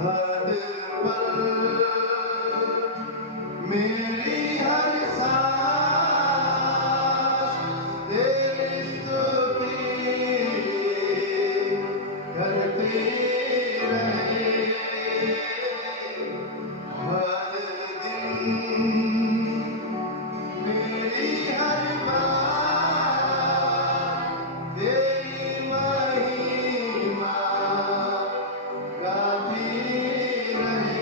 हर पल मेरी हर सांस तेरी स्तुति करती रहे। हर दिन मेरी हर बात तेरी महिमा गाती रहे।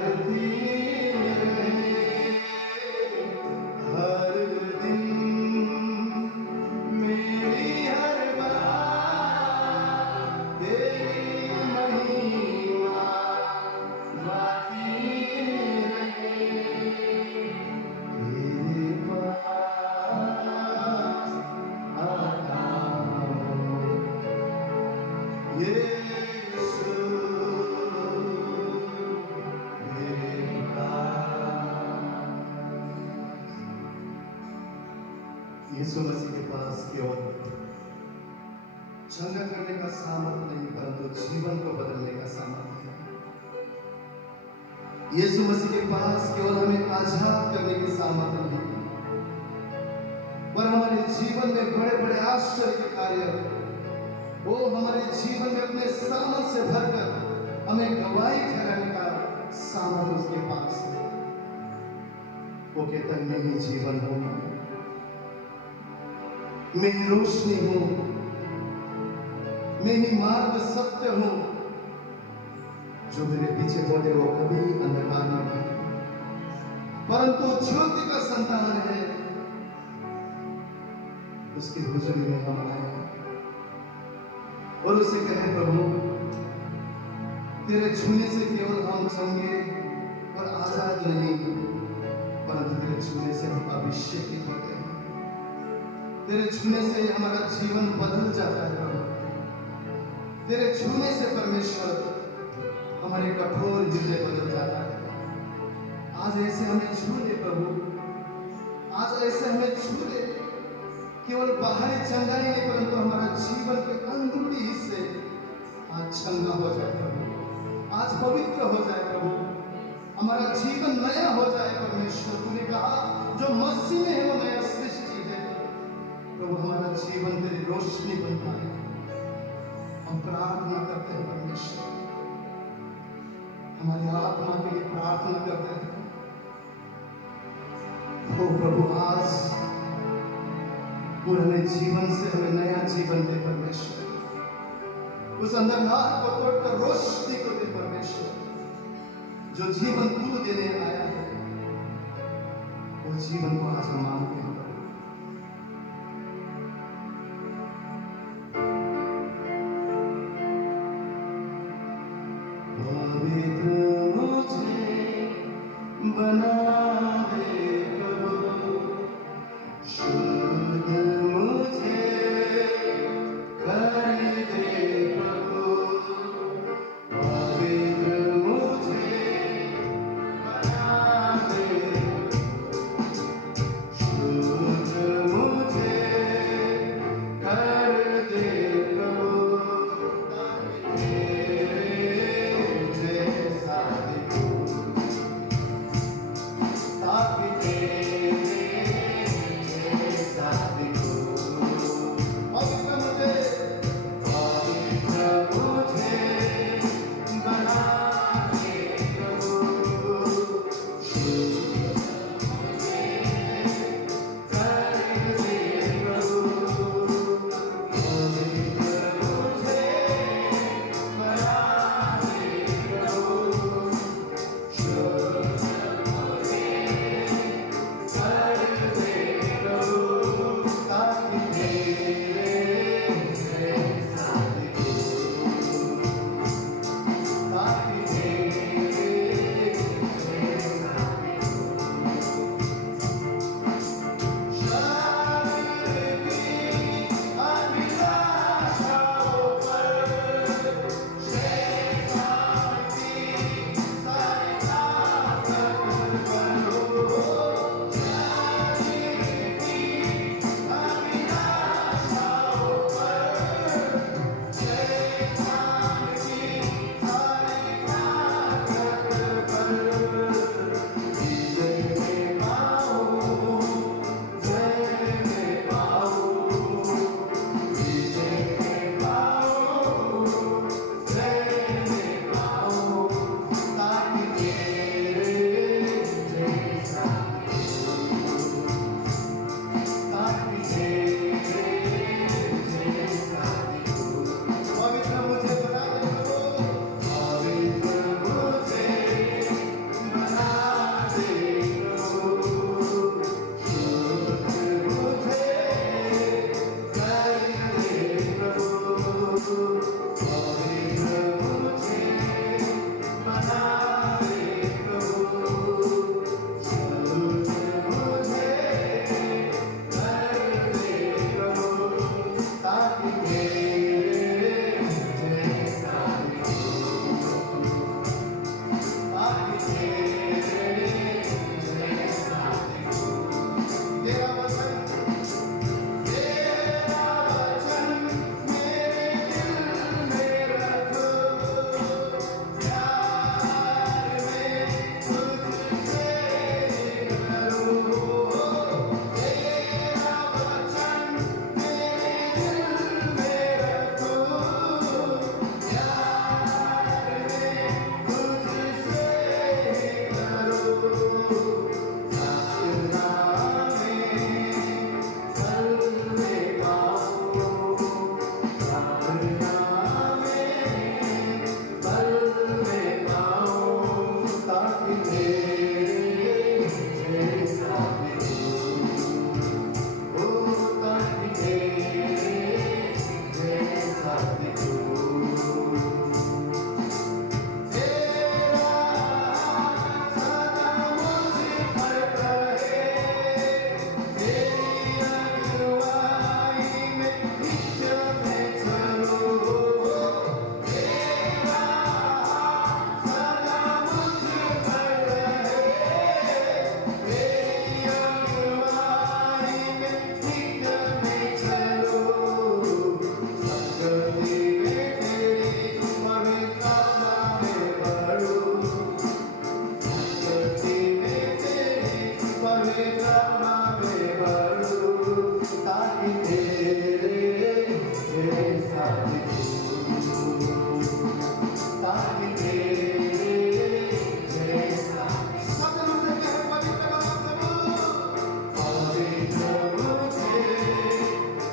करती रहे हर दिन मेरी हर बात तेरी महिमा गाती रहे तेरे पास आता हूँ यीशु मेरे पास। यीशु मसीह के पास केवल चंगा करने का सामर्थ्य नहीं परंतु जीवन को बदलने का सामर्थ्य है। यीशु मसीह के पास केवल हमें आजाद करने की सामर्थ्य नहीं पर हमारे जीवन में बड़े बड़े आश्चर्य के कार्य वो हमारे जीवन में अपने सामर्थ से भरकर हमें गवाही ठहराने का सामर्थ्य उसके पास है। वो कहता है मैं ही जीवन हूं, मैं ही रोशनी हूं, मैं ही मार्ग सत्य हूं। जो मेरे पीछे बोले वो कभी अंधकार में नहीं परंतु ज्योति का संतान है। उसकी हुजूरी में हम आए और उसे कहे प्रभु तेरे छूने से केवल हम चंगे और आजाद नहीं परंतु तेरे छूने से हम अभिषेकित होते हैं। तेरे छूने से हमारा जीवन बदल जाता है प्रभु। तेरे छूने से परमेश्वर हमारे कठोर हृदय बदल जाता है। आज ऐसे हमें छू ले प्रभु, आज ऐसे हमें छू ले। केवल बाहरी चंगाई नहीं परंतु हमारा जीवन के अंदरूनी हिस्से आज चंगा हो जाए प्रभु, आज पवित्र हो जाए प्रभु, हमारा जीवन नया हो जाए परमेश्वर। तूने कहा जो मसीह में है वो नया सृष्टि है प्रभु। हमारा जीवन तेरी रोशनी बनता है। हम प्रार्थना करते हैं परमेश्वर, हमारी आत्मा के लिए प्रार्थना करते हैं। ओ प्रभु आज पुराने जीवन से हमें नया जीवन दे परमेश्वर। उस अंधकार को तोड़कर रोशनी को दे परमेश्वर। जो जीवन तू देने आया है वो जीवन को आज हम मांगते हैं। पवित्र मुझे बना दे प्रभु, शुद्ध मुझे कर दे प्रभु। पवित्र मुझे बना दे, शुद्ध मुझे कर दे प्रभु। तेरे जैसा दिखूं क्षमा में बढ़ूं, ताकि तेरे जैसा दिखूं, ताकि तेरे जैसा। सब मुझे कहे पवित्र बना प्रभु, पवित्र मुझे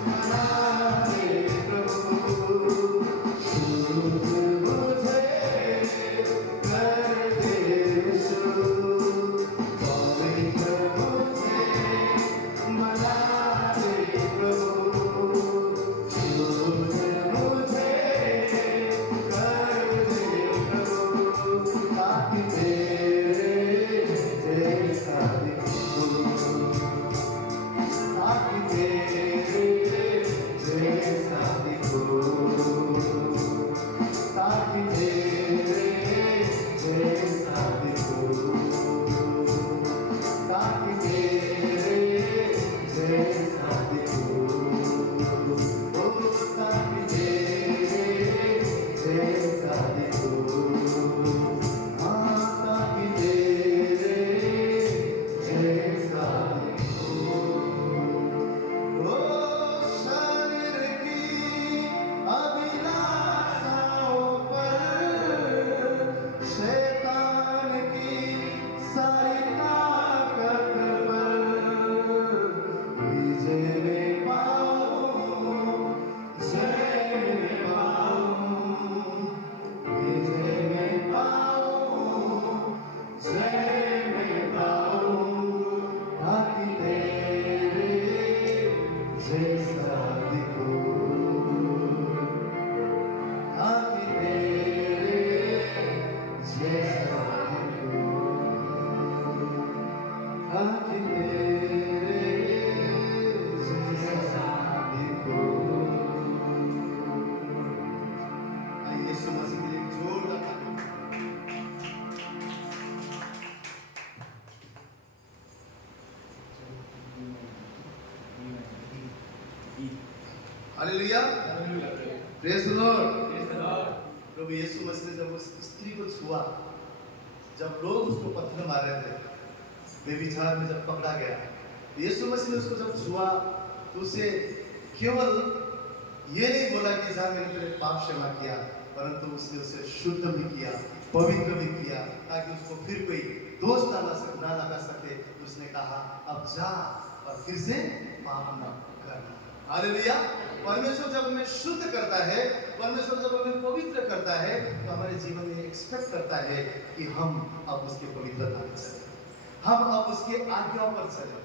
बना दे प्रभु, शुद्ध मुझे कर दे शुद्ध, पवित्र मुझे बना दे प्रभु, शुद्ध मुझे कर दे प्रभु, ताकि तेरे जैसा दिखूं, ताकि तेरे जैसा दिखूं, ताकि तेरे जैसा दिखूं, ताकि तेरे जैसा दिखूं, ओ ताकि तेरे जैसा दिखूं, हाँ ताकि तेरे जैसा दिखूं। ओ शरीर की अभिलाषाओं पर, शैतान की सारी ताकत पर, विजय में पाऊं, जय में पाऊं, विजय में पाऊं, जय में पाऊं, ताकि तेरे जैसा दिखूं, ताकि तेरे जैसा दिखूं, ताकि तेरे जैसा दिखूं। आइए यीशु मसीह के लिए एक जोरदार ताली। Hallelujah, praise the lord. प्रभु यीशु मसीह ने जब उस स्त्री को छुआ, जब लोग उसको पत्थर मार रहे थे, बेविचार में जब पकड़ा गया, तो यीशु मसीह ने उसको जब छुआ तो उसे केवल ये नहीं बोला कि जा मैंने तेरे पाप क्षमा किया, परंतु उसने उसे शुद्ध भी किया, पवित्र भी किया, ताकि उसको फिर कोई दोष ना लगा सके। उसने कहा अब जा और फिर से पाप न करना। हालेलुया। परमेश्वर जब हमें शुद्ध करता है, परमेश्वर जब हमें पवित्र करता है, तो हमारे जीवन में एक्सपेक्ट करता है कि हम अब उसके पवित्रता में चले, हम अब उसके आज्ञाओं पर चले।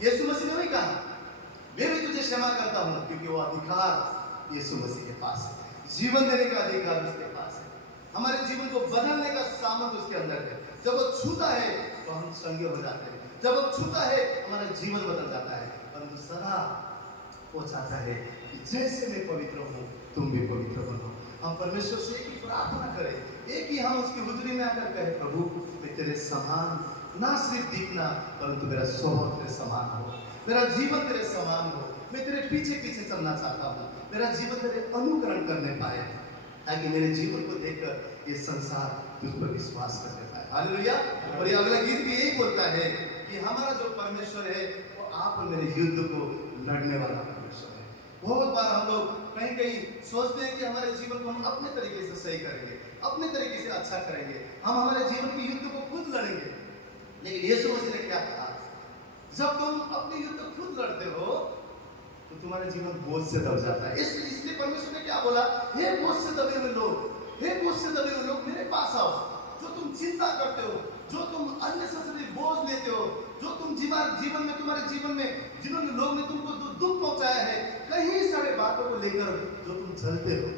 यीशु मसीह ने वही कहा, मैं भी तुझे क्षमा करता हूं, क्योंकि वो अधिकार यीशु मसीह के पास है, जीवन देने का अधिकार उसके पास है, हमारे जीवन को बदलने का सामर्थ उसके अंदर है। जब वो छूता है तो हम संज्ञ हो जाते हैं, जब वो छूता है हमारा जीवन बदल जाता है। परंतु सदा वो चाहता है कि जैसे मैं पवित्र हूँ तुम भी पवित्र बनो। हम परमेश्वर से एक ही प्रार्थना करें, एक ही हम उसकी हुजूरी में आकर कहें, प्रभु मैं तेरे समान ना सिर्फ दिखना, परंतु मेरा स्वभाव तेरे समान हो, मेरा जीवन तेरे समान हो, मैं तेरे पीछे पीछे चलना चाहता हूँ, मेरा जीवन तेरे अनुकरण करने पाए, ताकि मेरे जीवन को देखकर ये संसार तुझ पर विश्वास करने पाए। हालेलुया। और ये अगला गीत भी यही बोलता है कि हमारा जो परमेश्वर है वो आप और मेरे युद्ध को लड़ने वाला परमेश्वर है। बहुत बार हम लोग कहीं कहीं सोचते हैं कि हमारे जीवन को हम अपने तरीके से सही करेंगे, अपने तरीके से अच्छा करेंगे, हम हमारे जीवन के युद्ध को खुद लड़ेंगे। लेकिन यीशु मसीह ने क्या कहा, जब तुम अपने युद्ध खुद लड़ते हो तो तुम्हारा जीवन बोझ से दब जाता है। इसलिए परमेश्वर ने क्या बोला, हे बोझ से दबे हुए लोग, हे बोझ से दबे हुए लोग मेरे पास आओ, जो तुम चिंता करते हो, जो तुम अननेसेसरी बोझ लेते हो, जो तुम जीवन में तुम्हारे जीवन में जिन्होंने लोग ने तुमको दुख पहुंचाया है, कहीं सारे बातों को लेकर जो तुम चलते हो,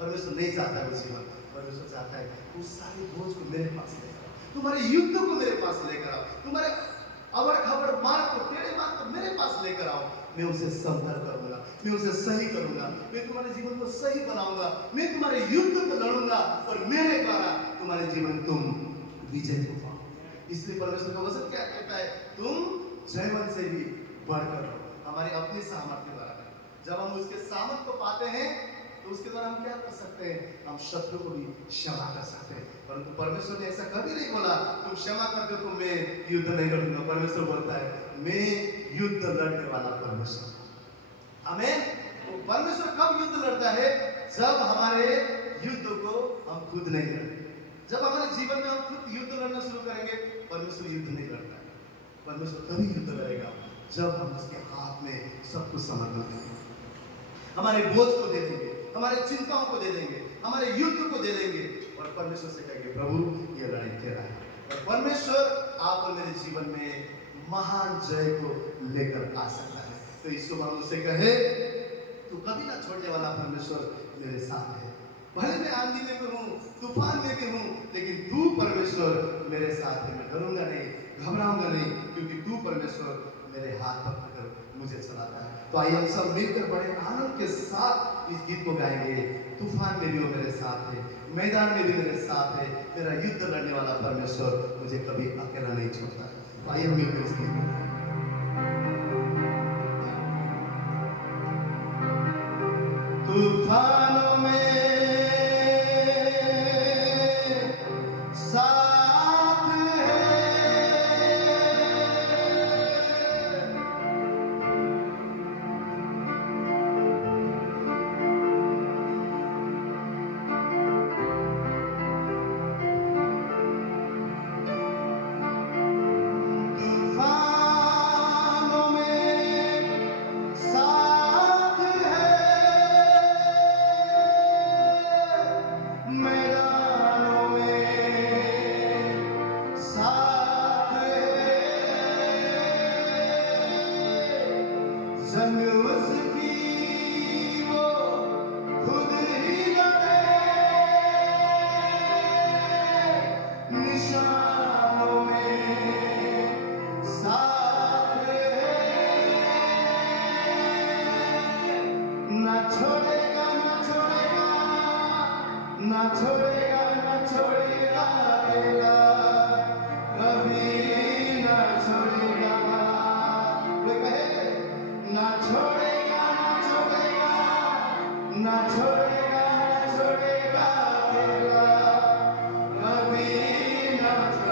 परमेश्वर नहीं चाहता है वो जीवन। परमेश्वर चाहता है उस सारे बोझ को मेरे पास लेकर आओ, तुम्हारे युद्ध को मेरे पास लेकर आओ, तुम्हारे अबड़ खबड़ मार्ग को, टेढ़े मार्ग को मेरे पास लेकर आओ, मैं उसे समतल करूंगा, मैं उसे सही करूंगा, मैं तुम्हारे जीवन को सही बनाऊंगा, मैं तुम्हारे युद्ध को लड़ूंगा और मेरे द्वारा तुम्हारे जीवन तुम विजय को पाओ। इसलिए परमेश्वर का वचन क्या कहता है, तुम जयवंत से भी बढ़कर हो, हमारी अपनी सामर्थ्य द्वारा नहीं। जब हम उसके सामर्थ्य को पाते हैं तो उसके द्वारा हम क्या कर सकते हैं, हम शत्रु को भी क्षमा कर सकते हैं। परंतु परमेश्वर ने ऐसा कभी नहीं बोला तुम क्षमा कर दो तो मैं युद्ध नहीं लड़ूंगा। परमेश्वर बोलता है मैं युद्ध लड़ने वाला परमेश्वर। आमीन। तो परमेश्वर कब युद्ध लड़ता है? जब हमारे युद्ध को हम खुद नहीं लड़ते। जब हमारे जीवन में हम खुद युद्ध लड़ना शुरू करेंगे, परमेश्वर युद्ध नहीं लड़ता है। परमेश्वर तभी युद्ध लड़ेगा जब हम उसके हाथ में सब कुछ समर्पण करेंगे, हमारे बोझ को दे देंगे, हमारे चिंताओं को दे देंगे, हमारे युद्ध को दे देंगे और परमेश्वर से कहेंगे प्रभु ये लड़ाई तेरा है। और परमेश्वर आप और मेरे जीवन में महान जय को लेकर आ सकता है। तो इस सुबह हम उसे कहे तू कभी ना छोड़ने वाला परमेश्वर मेरे साथ है। भले मैं आंधी में भी हूँ, तूफान में भी हूँ, लेकिन तू परमेश्वर मेरे साथ है। मैं डरूंगा नहीं, घबराऊंगा नहीं, क्योंकि तू परमेश्वर मेरे हाथ पकड़कर मुझे चलाता है। तो आइए हम सब मिलकर बड़े आनंद के साथ इस गीत को गाएंगे। तूफान में भी वो मेरे साथ है, मैदान में भी मेरे साथ है। मेरा युद्ध लड़ने वाला परमेश्वर मुझे कभी अकेला नहीं छोड़ता। तो आइए हम मिलकर इस गीत को तूफानों में साथ है, तूफानों में साथ है, मैदानों में साथ है। जंग उसकी वो खुद ही लड़े, निशानों में साथ है। ना छोड़ेगा, ना छोड़ेगा, ना छोड़ेगा, ना छोड़ेगा तेरा, कभी ना छोड़ेगा। वे कहे ना छोड़ेगा, ना छोड़ेगा, ना छोड़ेगा, ना छोड़ेगा तेरा, कभी ना छोड़ेगा।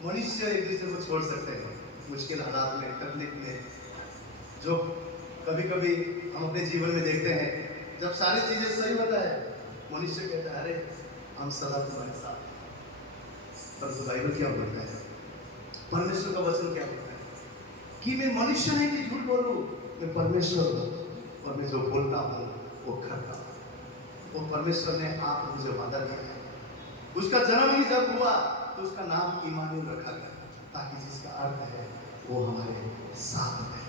मनुष्य एक दूसरे को छोड़ सकते हैं मुश्किल हालात में, तकलीफ में। जो कभी कभी हम अपने जीवन में देखते हैं, जब सारी चीजें सही होता है, मनुष्य कहता है अरे हम सदा तुम्हारे साथ हैं। परंतु बाइबल क्या बोलता है, परमेश्वर का वचन क्या बोलता है कि मैं मनुष्य नहीं कि झूठ बोलूं, मैं परमेश्वर हूं और मैं जो बोलता हूं वो करता हूं। वो परमेश्वर ने आप मुझे वादा दिया है। उसका जन्म ही जब हुआ तो उसका नाम इमानुएल रखा गया, ताकि जिसका अर्थ है वो हमारे साथ है,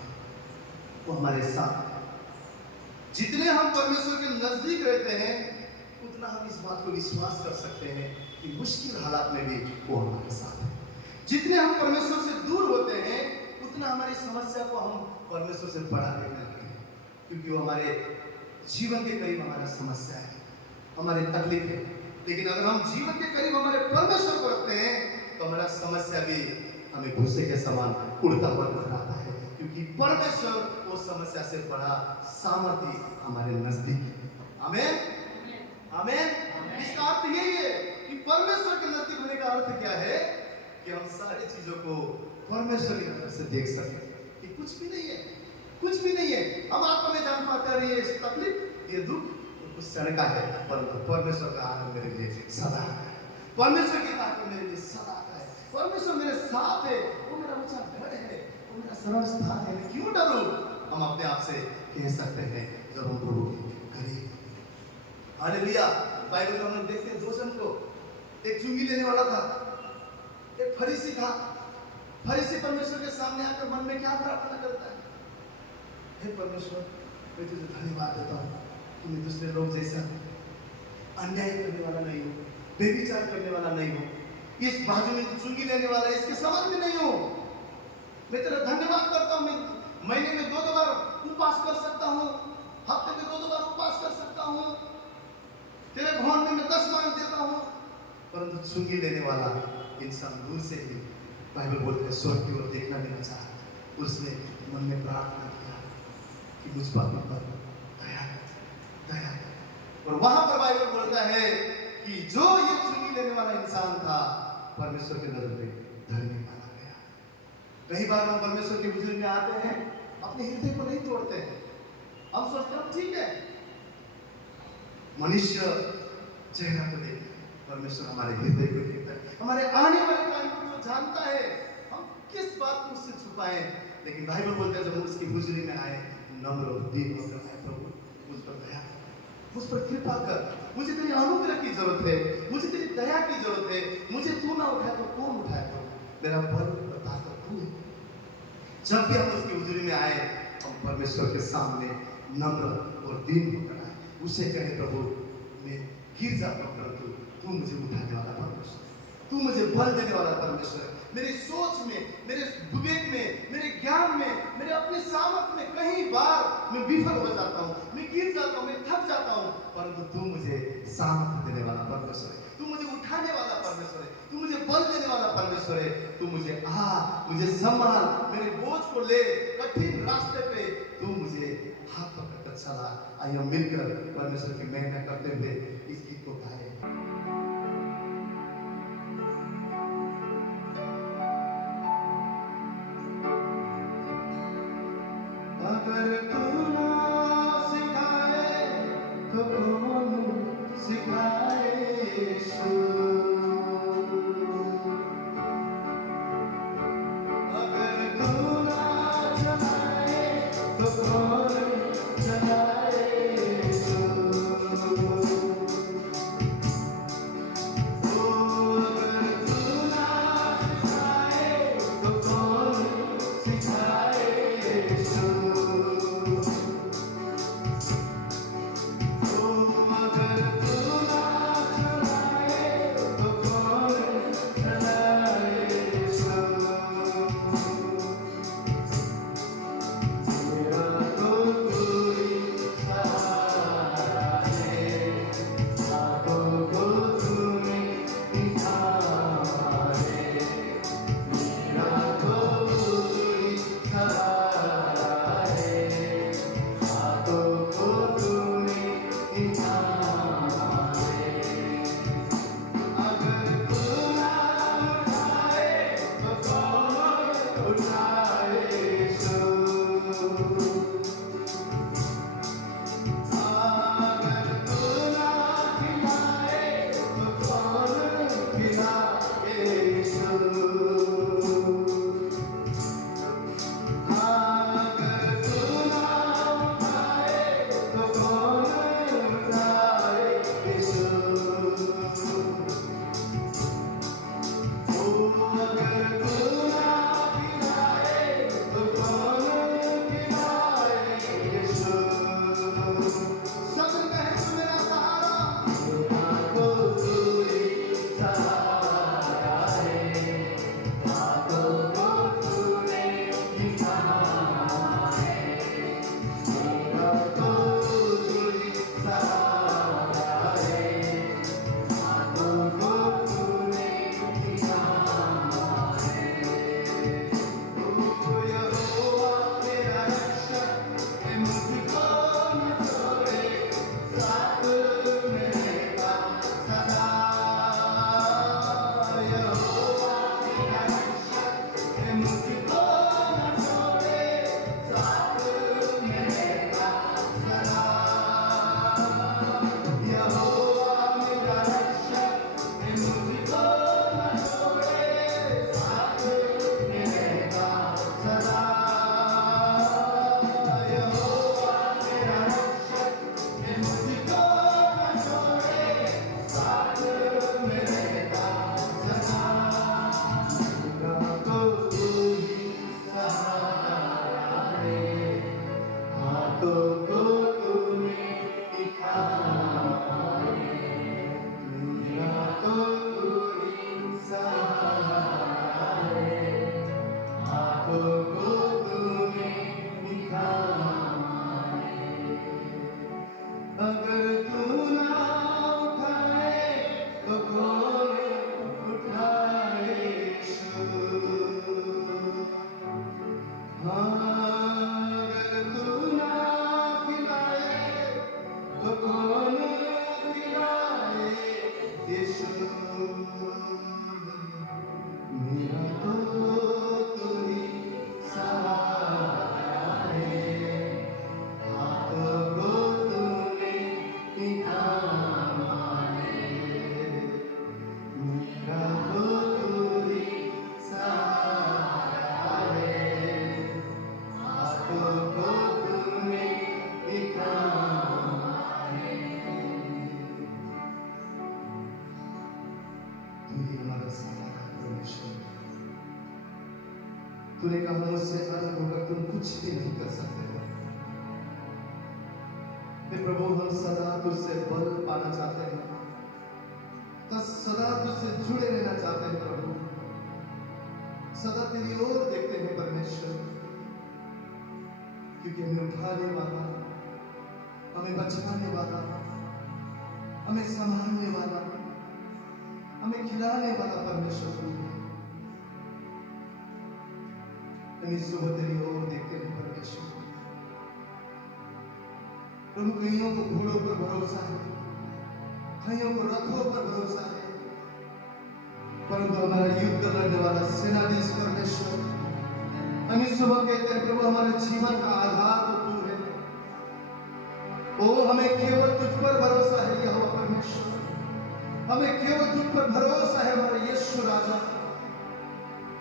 वो हमारे साथ है। जितने हम परमेश्वर के नजदीक रहते हैं, उतना हम इस बात को विश्वास कर सकते हैं कि मुश्किल हालात में भी वो हमारे साथ है। जितने हम परमेश्वर से दूर होते हैं, उतना हमारी समस्या को हम परमेश्वर से बड़ा देखने लगते हैं, क्योंकि वो हमारे जीवन के करीब हमारा समस्या है, हमारी तकलीफ है। लेकिन अगर हम जीवन के करीब हमारे परमेश्वर को रखते हैं, तो हमारा समस्या भी हमें भूसे के समान उड़ता हुआ नजर आता है, क्योंकि परमेश्वर वो समस्या से बड़ा सामर्थ्य हमारे नजदीक है। आमीन, आमीन। इसका अर्थ यही है कि परमेश्वर के नजदीक होने का अर्थ क्या है कि हम सारी चीजों को परमेश्वर की तरफ से देख सकें कि कुछ भी नहीं है, कुछ भी नहीं है। हम आत्मा में जान पाते हैं ये तकलीफ, ये दुख कुछ क्षण का है, परंतु परमेश्वर का आनंद मेरे लिए सदा है। परमेश्वर की ताकत मेरे लिए सदा है। परमेश्वर मेरे साथ है, वो मेरा ऊंचा गढ़ है, वो मेरा सर्व स्थान है। मैं क्यों डरूं? हम अपने आप से कह सकते हैं जब हम प्रभु के करीब। हालेलुया। बाइबल में हम लोग देखते हैं दो जन को, एक चुंगी लेने वाला था, एक फरीसी था। फरीसी परमेश्वर के सामने आकर मन में क्या प्रार्थना करता है, हे परमेश्वर, मैं तुझे धन्यवाद देता हूँ कि मैं दूसरे लोग जैसा अन्याय करने वाला नहीं हूँ, बेविचार करने वाला नहीं हूँ, इस बाजू में चुंगी लेने वाला इसके समान भी नहीं हूँ। मैं तेरा धन्यवाद करता हूँ, मैं महीने में 2 बार उपवास कर सकता हूँ, हफ्ते में 2 बार उपवास कर सकता हूँ, तेरे भवन में मैं 10 बार देता हूँ। परंतु चुंगी लेने वाला इंसान दूर से ही, बाइबल बोलते हैं, स्वर्ग की ओर देखना नहीं चाहा। उसने मन में प्रार्थना किया कि मुझ पर दया कर, दया कर। और वहां पर बाइबल बोलता है कि जो ये चुंगी लेने वाला इंसान था, परमेश्वर के नजर में धर्मी माना गया। कई बार हम परमेश्वर के हुजूर में आते हैं, अपने हृदय को नहीं तोड़ते हैं, हम सोचते हैं ठीक है। मनुष्य चेहरा को देखता है, परमेश्वर हमारे हृदय को देखता है, हमारे आने वाले टाइम को जो जानता है, हम किस बात को उससे छुपाएं। लेकिन बाइबल बोलता है जब उसकी हुजूरी में आए, नम्र और दीन होकर आए, प्रभु मुझ पर दया कर, मुझ पर कृपा कर, मुझे तेरी अनुग्रह की जरूरत है, मुझे तेरी दया की जरूरत है, मुझे तू ना उठाए तो कौन उठाए, प्रभु मेरा बल बताकर तू है। जब भी हम उसकी हुजूरी में आए, हम परमेश्वर के सामने नम्र और दीन होकर आए, उसे कहे प्रभु मैं गिर जाता हूं, परंतु तू मुझे उठाने वाला परमेश्वर, तू मुझे बल देने वाला परमेश्वर। मेरी सोच में, मेरे विवेक में, मेरे ज्ञान में, मेरे अपने सामर्थ्य में कई बार मैं विफल हो जाता हूँ, मैं गिर जाता हूँ, मैं थक जाता हूँ, परंतु तू मुझे सामर्थ्य देने वाला परमेश्वर है, तू मुझे उठाने वाला परमेश्वर है, तू मुझे बल देने वाला परमेश्वर है। तू मुझे संभाल, मेरे बोझ को ले, कठिन रास्ते पे तू मुझे हाथ पकड़कर चला। आइए हम मिलकर परमेश्वर की महिमा करते हुए इस गीत को गाएं। अगर तू ना सिखाए तो कौन सिखाए यीशु। अगर तू ना चलाए तो कौन चलाए यीशु। अगर तू ना सिखाए तो कौन सिखाए यीशु। ही हमारा सहारा परमेश्वर। तूने कहा मुझसे अलग होकर तुम कुछ भी नहीं कर सकते हो। हे प्रभु, हम सदा तुझसे बल पाना चाहते हैं, तो सदा तुझसे जुड़े रहना चाहते हैं प्रभु। सदा तेरी ओर देखते हैं परमेश्वर, क्योंकि हमें उठाने वाला, हमें बचाने वाला, हमें संभालने वाला, हमें खिलाने वाला परमेश्वर तू है। हम इस सुबह तेरी ओर देखते हैं परमेश्वर। प्रभु, कईयों को घोड़ों पर भरोसा है, कईयों को रथों पर भरोसा है, परंतु हमारा युद्ध लड़ने वाला सेनाधीश परमेश्वर। हम इस सुबह कहते हैं प्रभु, हमारे जीवन का आधार तो तू है। ओ, हमें केवल तुझ पर भरोसा है यहोवा परमेश्वर। हमें केवल तुझ पर भरोसा है हमारे यीशु राजा।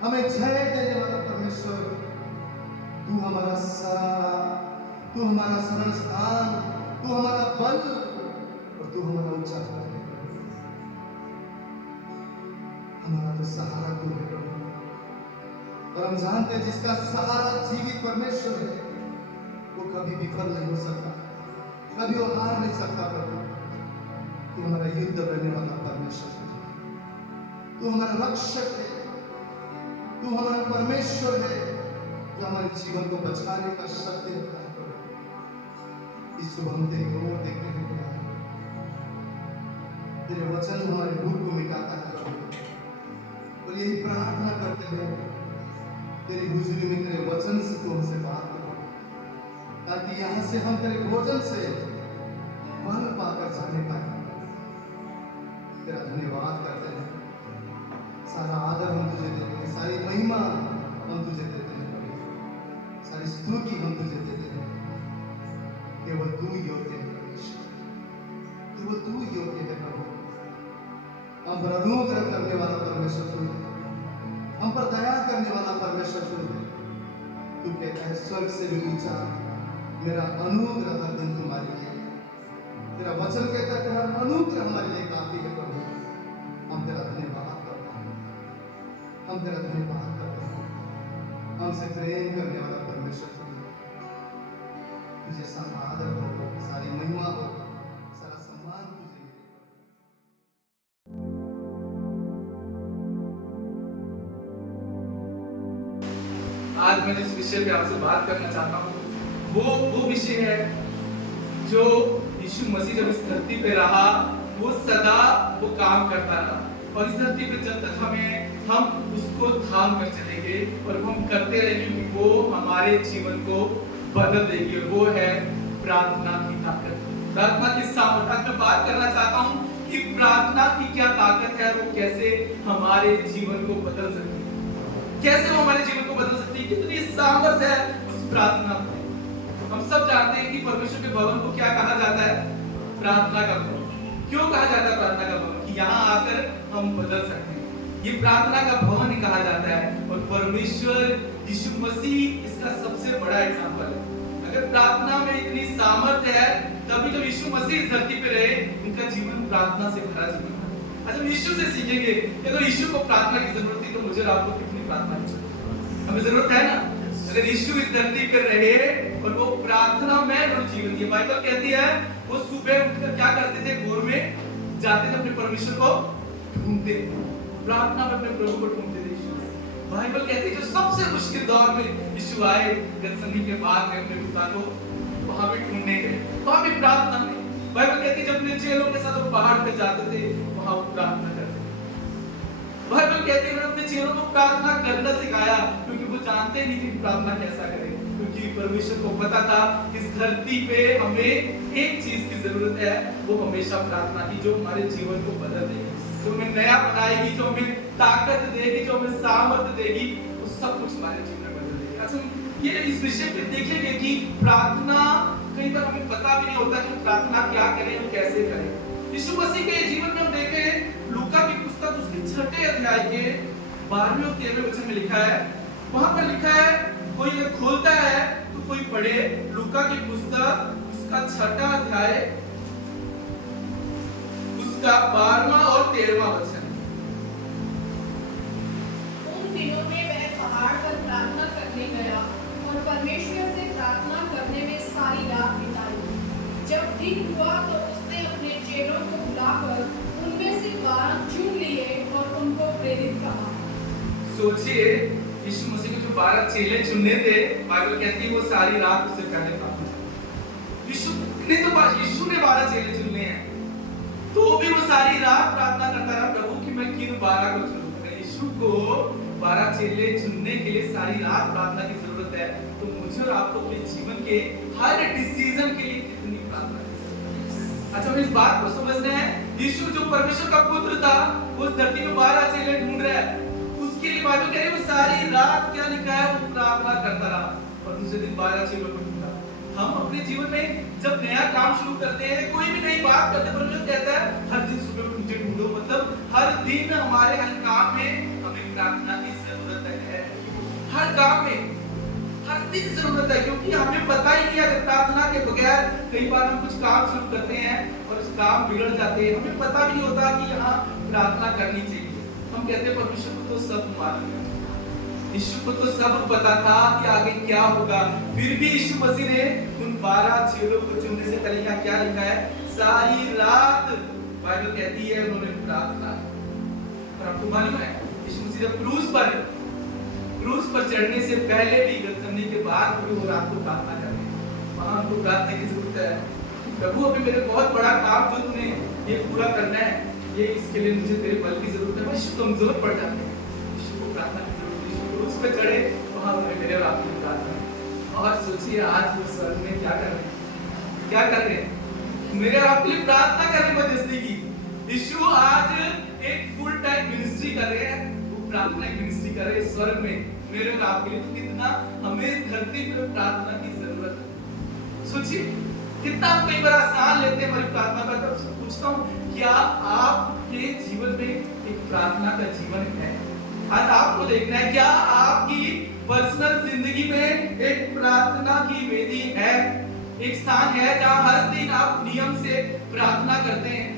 हमें जय देने वाला परमेश्वर, तू हमारा सहारा, तू हमारा शरण स्थान, तू हमारा बल और तू हमारा उच्चारण है। हमारा तो सहारा तू है प्रभु। और हम जानते हैं जिसका सहारा जीवित परमेश्वर है, वो कभी विफल नहीं हो सकता, कभी वो हार नहीं सकता प्रभु। तू हमारा युद्ध लड़ने वाला परमेश्वर है, तू हमारा रक्षक है, तू हमारा परमेश्वर है जो हमारे जीवन को बचाने का शक्ति रखता है प्रभु। इस सुबह हम तेरी ओर देखते हैं, तेरे वचन हमारे भूल को मिटाता है प्रभु। और यही प्रार्थना करते हैं, तेरी हुजूरी में तेरे वचन से तू हमसे बात करो, ताकि यहाँ से हम तेरे भोजन से बल पाकर जाने पाए। तेरा धन्यवाद करते हैं, सारा आदर हम तुझे देते हैं, सारी महिमा हम तुझे देते हैं, सारी स्तुति हम तुझे देते हैं। केवल तू योग्य है परमेश्वर, केवल तू योग्य है प्रभु। हम पर अनुग्रह करने वाला परमेश्वर तू है, हम पर दया करने वाला परमेश्वर तू है। तू कहता है स्वर्ग से भी ऊंचा मेरा अनुग्रह हर दिन तुम्हारे लिए। तेरा वचन कहता है तेरा अनुग्रह हमारे लिए काफी है प्रभु। हम तेरा धन्यवाद करते हैं, हम तेरा धन्यवाद करते हैं। हमसे प्रेम करने वाला परमेश्वर तू है। तुझे सारा आदर हो, सारी महिमा हो, सारा सम्मान तुझे मिले। आज मैं जिस विषय पे आपसे बात करना चाहता हूँ वो विषय है जो यीशु मसीह जब इस धरती पे रहा वो सदा वो काम करता रहा। और इस धरती पे जब तक हम उसको थाम कर चलेंगे और हम करते रहेंगे, क्योंकि वो हमारे जीवन को बदल देगी। और वो है प्रार्थना की ताकत, प्रार्थना की सामर्थ। आज मैं बात करना चाहता हूँ कि प्रार्थना की क्या ताकत है, वो कैसे हमारे जीवन को बदल सकती है, कैसे वो हमारे जीवन को बदल सकती है, कितनी सामर्थ है उस प्रार्थना में। हम सब जानते हैं कि परमेश्वर के भवन को क्या कहा जाता है, प्रार्थना का भवन। क्यों कहा जाता है प्रार्थना का भवन? कि यहाँ आकर हम बदल सकते हैं, ये प्रार्थना का भवन ही कहा जाता है। और परमेश्वर यीशु मसीह इसका सबसे बड़ा एग्जाम्पल है। अगर प्रार्थना में इतनी सामर्थ्य है, तभी जब यीशु मसीह इस धरती पे रहे, उनका जीवन प्रार्थना से भरा जीवन था। आज हम यीशु से सीखेंगे कि अगर यीशु को प्रार्थना की जरूरत थी, तो मुझे और आपको कितनी प्रार्थना की जरूरत, हमें जरूरत है ना। अगर यीशु इस धरती पर रहे और वो प्रार्थना में वो जीवन दिए, बाइबल कहती है वो सुबह उठकर क्या करते थे, भोर में जाते थे अपने परमेश्वर को ढूंढते, प्रार्थना में अपने प्रभु को ढूंढते थे। बाइबल कहती है जो सबसे मुश्किल दौर में यीशु आए गतसमनी के बाद में अपने पिता को वहां पे ढूंढने गए, वहां पे प्रार्थना में। बाइबल कहती है जब अपने चेलों के साथ वो पहाड़ पे जाते थे, वहां वो प्रार्थना करते। बाइबल कहती है अपने चेलों को प्रार्थना करना सिखाया, क्योंकि वो जानते नहीं कि प्रार्थना कैसा करें। क्योंकि परमेश्वर को पता था इस धरती पे हमें एक चीज की जरूरत है, वो हमेशा प्रार्थना की, जो हमारे जीवन को बदल देगी, जो हमें नया बनाएगी, जो हमें ताकत देगी, जो हमें सामर्थ्य देगी, वो सब कुछ हमारे जीवन में बदल देगी। अच्छा, ये इस विषय पे देखेंगे कि प्रार्थना कई बार हमें पता भी नहीं होता कि प्रार्थना क्या करें और कैसे करें। यीशु मसीह के जीवन में हम देखें, लूका की पुस्तक उसके 6 अध्याय के 12वें और 13वें वचन में लिखा है, वहां पर लिखा है, कोई अगर खोलता है तो कोई पढ़े, लूका की पुस्तक उसका 6 अध्याय उसका 12वां और 13वां वचन। जब दिन हुआ तो उसने अपने चेलों को बुलाकर उनमें से 12 चुन लिए और उनको प्रेरित कहा। सोचिए, यीशु मसीह को जो 12 चेले चुनने थे, बाइबल कहती है वो सारी रात उससे पहले प्रार्थना करते। यीशु ने 12 चेले चुनने हैं, तो भी वो सारी रात प्रार्थना करता रहा, प्रभु कि मैं किन 12 को चुनूं। यीशु को 12 चेले चुनने के लिए सारी रात प्रार्थना की जरूरत है, तो मुझे और आपको अपने जीवन के हर डिसीजन के लिए कितनी प्रार्थना है। अच्छा, हम इस बात को समझना है, यीशु जो परमेश्वर का पुत्र था, वो इस धरती में 12 चेले ढूंढ रहा है, उसके लिए बाइबल कह रही है वो सारी रात क्या लिखा है, वो प्रार्थना करता रहा और दूसरे दिन 12 चेलों को ढूंढा। हम अपने जीवन में जब नया काम शुरू करते हैं, कोई भी नई बात करते हैं, परमेश्वर कहता है हर दिन सुबह मुझे ढूंढो, मतलब हर दिन हमारे हर काम में हमें प्रार्थना की जरूरत है। हर काम में हर दिन जरूरत है, क्योंकि हमें पता ही नहीं है प्रार्थना के बगैर कई बार हम कुछ काम शुरू करते हैं और उस काम बिगड़ जाते हैं, हमें पता भी नहीं होता कि यहाँ प्रार्थना करनी चाहिए। हम कहते हैं परमेश्वर को तो सब मालूम है, यीशु को तो सब पता था कि आगे क्या होगा, फिर भी यीशु मसीह ने उन 12 चेलों को चुनने से पहले यहाँ क्या लिखा है, सारी रात बाइबल कहती है उन्होंने प्रार्थना। और आपको मालूम है यीशु मसीह जब क्रूस पर चढ़ने से पहले भी, गतसमनी के बाद भी वो रात को प्रार्थना कर रहे हैं। वहां हमको प्रार्थना की जरूरत है, प्रभु अभी मेरे बहुत बड़ा काम जो तूने ये पूरा करना है, ये इसके लिए मुझे तेरे बल की जरूरत है। यीशु कमजोर पड़ जाते हैं, यीशु को प्रार्थना की जरूरत है। यीशु क्रूस पे चढ़े वहां मेरे और आपकी प्रार्थना। और सोचिए आज वो स्वर्ग में क्या कर रहे हैं, मेरे और आपके लिए प्रार्थना कर रहे हैं मध्यस्थी की। यीशु आज एक फुल टाइम मिनिस्ट्री कर रहे हैं, वो प्रार्थना की मिनिस्ट्री कर रहे हैं स्वर्ग में मेरे और आपके लिए। तो कितना हमें इस धरती पे प्रार्थना की जरूरत है। सोचिए कितना कई बार आसान लेते हैं हमारी प्रार्थना का। तब से पूछता हूँ, क्या आपके जीवन में एक प्रार्थना का जीवन है? आज आपको देखना है, क्या आपकी पर्सनल जिंदगी में एक प्रार्थना की वेदी है, एक स्थान है जहां हर दिन आप नियम से प्रार्थना करते हैं,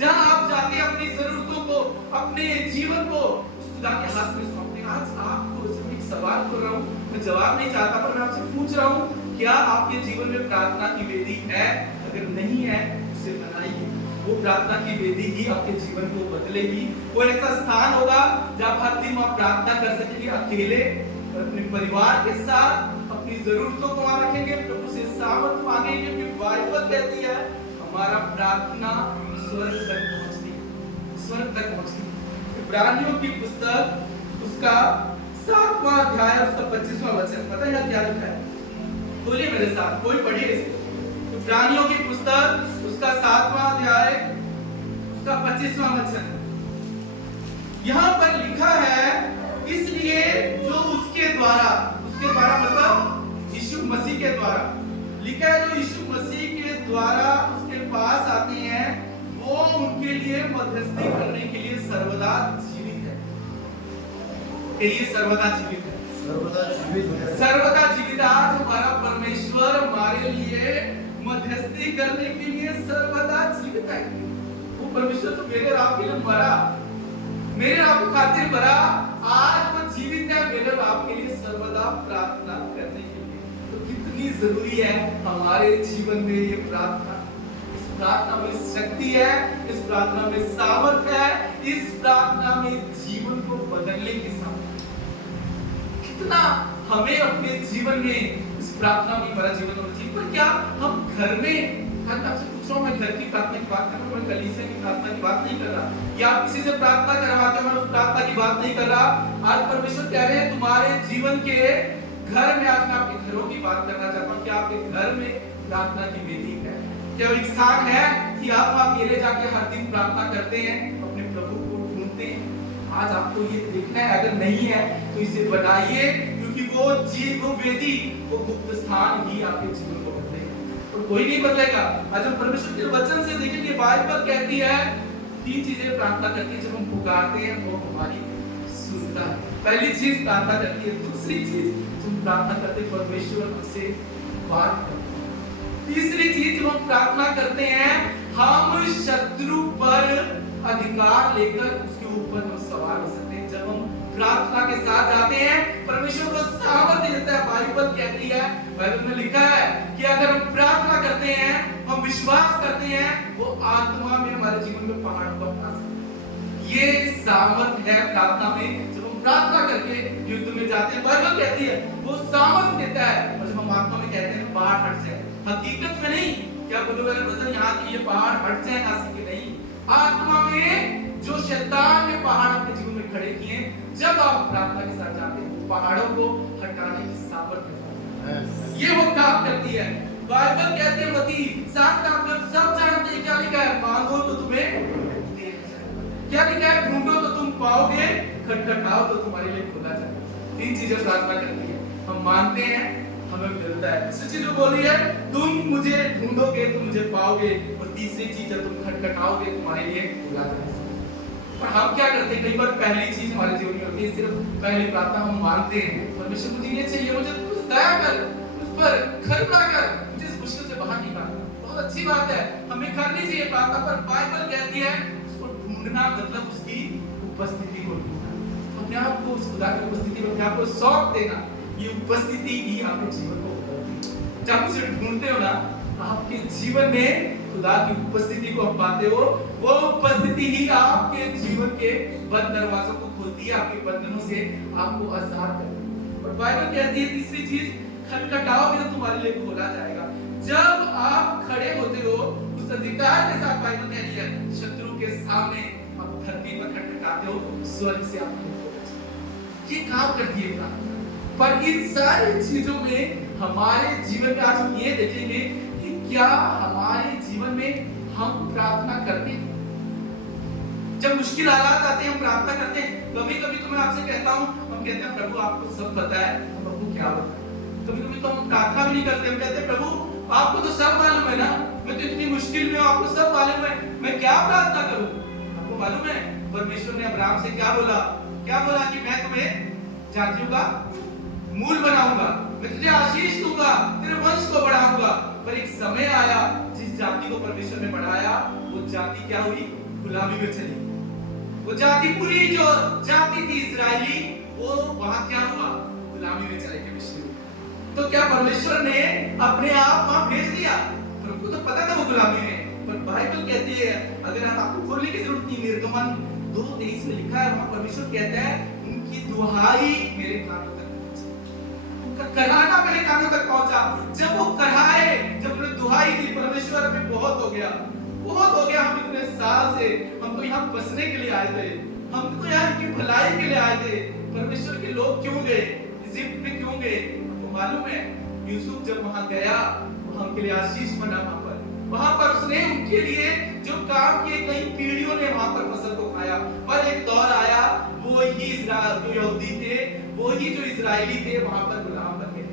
जहां आप जाके अपनी जरूरतों को, अपने जीवन को उस खुदा के हाथ में सौंपते हैं। आज आपको सिर्फ एक सवाल कर रहा हूं, मैं जवाब नहीं चाहता, पर मैं आपसे पूछ रहा हूं, क्या आपके जीवन में प्रार्थना की वेदी है? अगर नहीं है, उसे बनाइए। वो प्रार्थना की वेदी ही आपके जीवन को बदलेगी। वो ऐसा स्थान होगा जहां हर दिन आप प्रार्थना कर सकेंगे, अकेले और अपने परिवार के साथ अपनी जरूरतों को वहां रखेंगे, प्रभु से सामर्थ मांगेंगे, क्योंकि बाइबल कहती है हमारा प्रार्थना स्वर्ग तक पहुंचती। इब्रानियों की पुस्तक उसका 7वां अध्याय उसका 25वां वचन, पता है क्या लिखा है? बोलिए मेरे साथ, कोई पढ़िए इसे। इब्रानियों की पुस्तक उसका 7वां अध्याय उसका 25वां वचन, यहाँ पर लिखा है, इसलिए जो उसके द्वारा मतलब यीशु मसीह के द्वारा, लिखा है जो यीशु मसीह के द्वारा उसके पास आते हैं, वो उनके लिए मध्यस्थी करने के लिए सर्वदा जीवित है। ये सर्वदा जीवित है, सर्वदा जीवित। आज हमारा परमेश्वर हमारे लिए मध्यस्थी करने के लिए सर्वदा जीवित है। वो परमेश्वर तो मेरे और आपके लिए मरा, मेरे आपको खातिर मरा, आज वो जीवित है मेरे और आपके लिए सर्वदा प्रार्थना करने के लिए। तो कितनी जरूरी है हमारे जीवन में ये प्रार्थना। इस प्रार्थना में शक्ति है, इस प्रार्थना में सामर्थ है, इस प्रार्थना में जीवन को बदलने की सामर्थ। कितना हमें अपने जीवन में इस प्रार्थना में हमारा जीवन होना चाहिए। पर क्या हम घर में, आपसे पूछ रहा हूं, मैं घर की प्रार्थना की बात कर रहा हूं, मैं कलीसिया की प्रार्थना की बात नहीं कर रहा, या आप किसी से प्रार्थना करवाते हो, मैं उस प्रार्थना की बात नहीं कर रहा। आज परमेश्वर कह रहे हैं तुम्हारे जीवन के घर में, आज मैं आपके घरों की बात करना चाहता हूं, कि आपके घर में प्रार्थना की वेदी है, क्या एक स्थान है कि आप अकेले जाके हर दिन प्रार्थना करते हैं, अपने प्रभु को ढूंढते हैं? आज आपको ये देखना है, अगर नहीं है तो इसे बनाइए, क्योंकि वो वेदी, वो गुप्त स्थान ही आपके जीवन को बदलेगा और कोई नहीं बदलेगा। आज हम परमेश्वर के वचन से देखेंगे, बाइबल कहती है 3 चीजें प्रार्थना करती है जब हम पुकारते हैं, वो हमारी सुनता है। पहली चीज प्रार्थना करती है, दूसरी चीज जब हम प्रार्थना करते हैं परमेश्वर हमसे बात करते हैं, तीसरी चीज जब हम प्रार्थना करते हैं हम शत्रु पर अधिकार लेकर उसके ऊपर हम सवार हो सकते हैं। जब हम प्रार्थना के साथ जाते हैं, परमेश्वर को सामर्थ्य देता है। बाइबल कहती है, बाइबल में लिखा है कि अगर हम प्रार्थना करते हैं, हम हम विश्वास करते हैं वो आत्मा में हमारे जीवन में पहाड़ को अपना सकते हैं। ये सामर्थ है प्रार्थना में। जब हम प्रार्थना करके युद्ध में जाते हैं, बाइबल कहती है वो सामर्थ देता है। और जब हम आत्मा में कहते हैं पहाड़ हट जाए, हकीकत में नहीं। क्या बोलोगे ब्रदर यहाँ के ये पहाड़ हट जाए नासिक के नहीं, आत्मा में जो शैतान ने पहाड़ अपने जीवन में खड़े किए, जब आप प्रार्थना के साथ जाते हैं पहाड़ों को हटाने की सामर्थ ये वो काम करती है। बाइबल कहते हैं मती 7:7 सब जानते हैं क्या लिखा है, मांगो तो तुम्हें दिया जाएगा। क्या लिखा है, ढूंढो तो तुम पाओगे, खटखटाओ तो तुम्हारे लिए खोला जाएगा। तीन चीजें प्रार्थना करती है, हम मानते हैं हमें मिलता है। दूसरी चीज जो बोल रही है तुम मुझे ढूंढोगे तो मुझे पाओगे, और तीसरी चीज जब तुम खटखटाओगे तुम्हारे लिए खोला जाएगा। पर हम क्या करते हैं, कई बार पहली चीज हमारे जीवन में होती है, सिर्फ पहली प्रार्थना हम मानते हैं परमेश्वर मुझे ये चाहिए, मुझे कुछ दया कर, मुझ पर करुणा कर, मुझे इस मुश्किल से बाहर निकाल। बहुत अच्छी बात है, हमें करनी चाहिए प्रार्थना, पर बाइबल कहती है उसको ढूंढना मतलब उसकी उपस्थिति को ढूंढना, अपने आप को उस खुदा की उपस्थिति में अपने आप को सौंप देना। ये उपस्थिति ही आपके जीवन को बदलती है। जब उसे ढूंढते हो ना, आपके जीवन में खुदा की उपस्थिति को आप पाते हो, वो उपस्थिति ही आपके जीवन के बंद दरवाजों को खोलती है, आपके बंधनों से आपको आजाद करती है। और बाइबल कहती है तीसरी चीज, खटखटाओगे तो तुम्हारे लिए खोला जाएगा। जब आप खड़े होते हो उस अधिकार के साथ, बाइबल कह रही है शत्रु के सामने आप धरती पर खटखटाते हो, स्वर्ग से आपको खोला जाएगा। ये काम करती है प्रार्थना। पर इन सारी चीजों में हमारे जीवन में आज हम ये देखेंगे कि क्या हमारे जीवन में हम प्रार्थना करते हैं। जब मुश्किल हालात आते हैं हम प्रार्थना करते हैं। कभी कभी तो मैं आपसे कहता हूँ, हम कहते हैं प्रभु आपको सब पता है, हम प्रभु क्या बताएं। कभी कभी तो हम प्रार्थना भी नहीं करते, हम कहते हैं प्रभु आपको तो सब मालूम है ना, मैं तो इतनी मुश्किल में हूँ, आपको सब मालूम है, मैं क्या प्रार्थना करूँ। आपको मालूम है परमेश्वर ने अब्राहम से क्या बोला, क्या बोला कि मैं तुम्हें जातियों का मूल बनाऊंगा, मैं तुझे आशीष दूंगा, तेरे वंश को बढ़ाऊंगा। पर एक समय आया जिस जाति को परमेश्वर ने बढ़ाया, वो जाति क्या हुई, गुलामी में चली। वो जाति पूरी जो जाति थी इस्राएली, वो वहां क्या हुआ, गुलामी में चले गए मिस्र में। तो क्या परमेश्वर ने अपने आप वहां भेज दिया, पर उनको तो पता था वो गुलामी में। पर बाइबल कहती है, अगर आप आपको खोलने की जरूरत नहीं, निर्गमन 2:23 में लिखा है, वहां परमेश्वर कहता है उनकी दुहाई मेरे कानों तक पहुंचा, कराना मेरे कानों तक पहुंचा। जब वो कराए, जब उन्हें दुहाई दी, परमेश्वर अभी बहुत हो गया, बहुत हो गया, हम इतने साल से हम तो यहाँ बसने के लिए आए थे, हम तो यहाँ की भलाई के लिए आए थे। परमेश्वर के लोग क्यों गए, इजिप्ट में क्यों गए, आपको मालूम है। यूसुफ जब वहां गया, वो हमके लिए आशीष बना। वहां पर उसने उनके लिए जो काम किए, कई पीढ़ियों ने वहां पर फसल को खाया। पर एक दौर आया, वो ही इस्राएल जो यहूदी थे, वो ही जो इजरायली थे, वहां पर गुलाम बन गए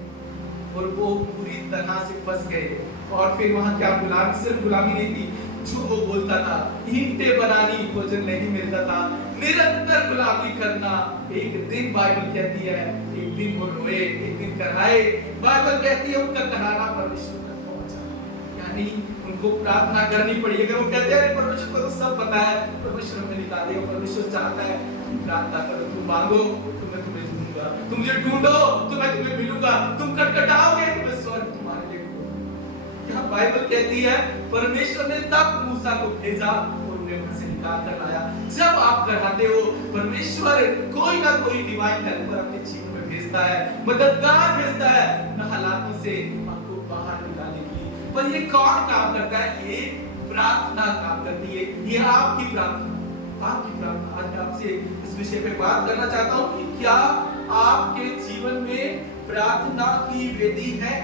और वो पूरी तरह से फंस गए। और फिर वहां क्या गुलामी, सिर्फ गुलामी नहीं थी, जो वो बोलता था ईंटें बनानी, भोजन नहीं मिलता था, निरंतर गुलामी करना। एक दिन बाइबल कहती है, एक दिन वो रोए, एक दिन कराए। बाइबल कहती है उनका कराना परमेश्वर तक पहुंचा, यानी उनको प्रार्थना करनी पड़ी। अगर वो कहते हैं परमेश्वर को तो सब पता है, परमेश्वर हमें निकालेगा, परमेश्वर चाहता है प्रार्थना करो, तुम मांगो तो मैं तुम्हें दूंगा, तुम मुझे ढूंढो तो मैं तुम्हें मिलूंगा, तुम खटखटाओगे तो मैं स्वर्ग तुम्हारे लिए खोलूंगा। यहाँ बाइबल कहती है परमेश्वर ने तब मूसा को भेजा और उन्हें वहां से निकाल कर लाया। जब आप कराते हो, परमेश्वर कोई ना कोई डिवाइन हेल्पर अपने जीवन में भेजता है, मददगार भेजता है न हालातों से आपको बाहर निकालने के लिए। पर ये कौन काम करता है, ये प्रार्थना काम करती है। ये आपकी प्रार्थना, आपकी प्रार्थना। आज मैं आपसे इस विषय पे बात करना चाहता हूँ कि क्या आपके जीवन में प्रार्थना की वेदी है।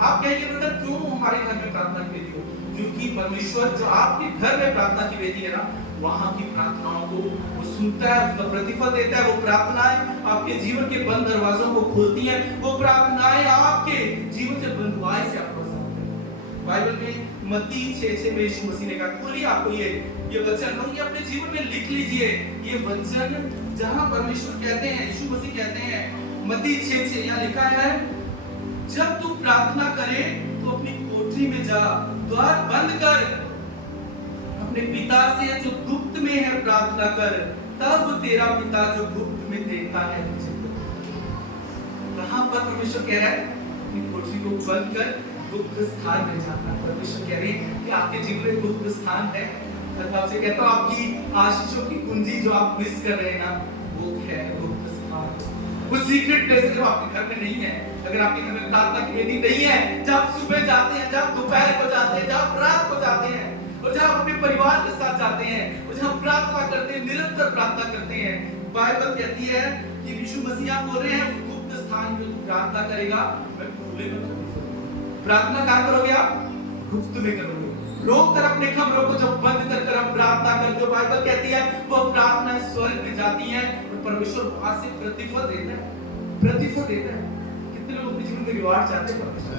आप कहेंगे ब्रदर क्यों हमारे घर में प्रार्थना की वेदी हो, क्योंकि परमेश्वर जो आपके घर में प्रार्थना की वेदी है ना, वहां की प्रार्थनाओं को वो सुनता है, उसका प्रतिफल देता है। वो प्रार्थनाएं आपके जीवन के बंद दरवाजों को खोलती हैं, वो प्रार्थनाएं आपके जीवन से बंधुआई से आपको आजाद करती हैं। बाइबल में मत्ती 6:6 में यीशु मसीह ने कहा, खोलिए आपको ये वचन, और ये अपने जीवन में लिख लीजिए। ये वचन जहां परमेश्वर कहते हैं, यीशु मसीह कहते हैं, मत्ती 6:6 यहाँ लिखा है, जब तू प्रार्थना करे तो अपनी कोठरी में जा, द्वार बंद कर, अपने पिता से जो गुप्त में है प्रार्थना कर, तब तेरा पिता जो गुप्त में देखता है तुझे। कहां पर परमेश्वर कह रहा है, अपनी कोठरी को बंद कर, गुप्त स्थान में जाना। परमेश्वर कह रहे हैं कि आपके जीवन में गुप्त स्थान है। मैं आपसे कहता हूँ आपकी आशीषों की कुंजी जो आप मिस कर रहे हैं ना, वो है गुप्त स्थान। वो सीक्रेट प्लेस जो आपके घर में नहीं है, अगर आपके घर में प्रार्थना की वेदी नहीं है, जब आप सुबह जाते हैं, जब आप दोपहर को जाते हैं, जब आप रात को जाते हैं, और जब आप अपने परिवार के साथ जाते हैं, और जब आप प्रार्थना करते हैं, निरंतर प्रार्थना करते हैं, बाइबल कहती है कि यीशु मसीह आप बोल रहे हैं उस गुप्त स्थान में प्रार्थना करेगा, मैं खुले में करूंगा। प्रार्थना कहाँ करोगे आप? गुप्त में करोगे। रोक कर अपने कमरों को जब बंद कर आप प्रार्थना करते हो, बाइबल कहती है वो प्रार्थना स्वर्ग में जाती है और परमेश्वर वहां से प्रतिफल देता है, प्रतिफल देता है। कितने लोग अपने जीवन में रिवार्ड चाहते हैं परमेश्वर?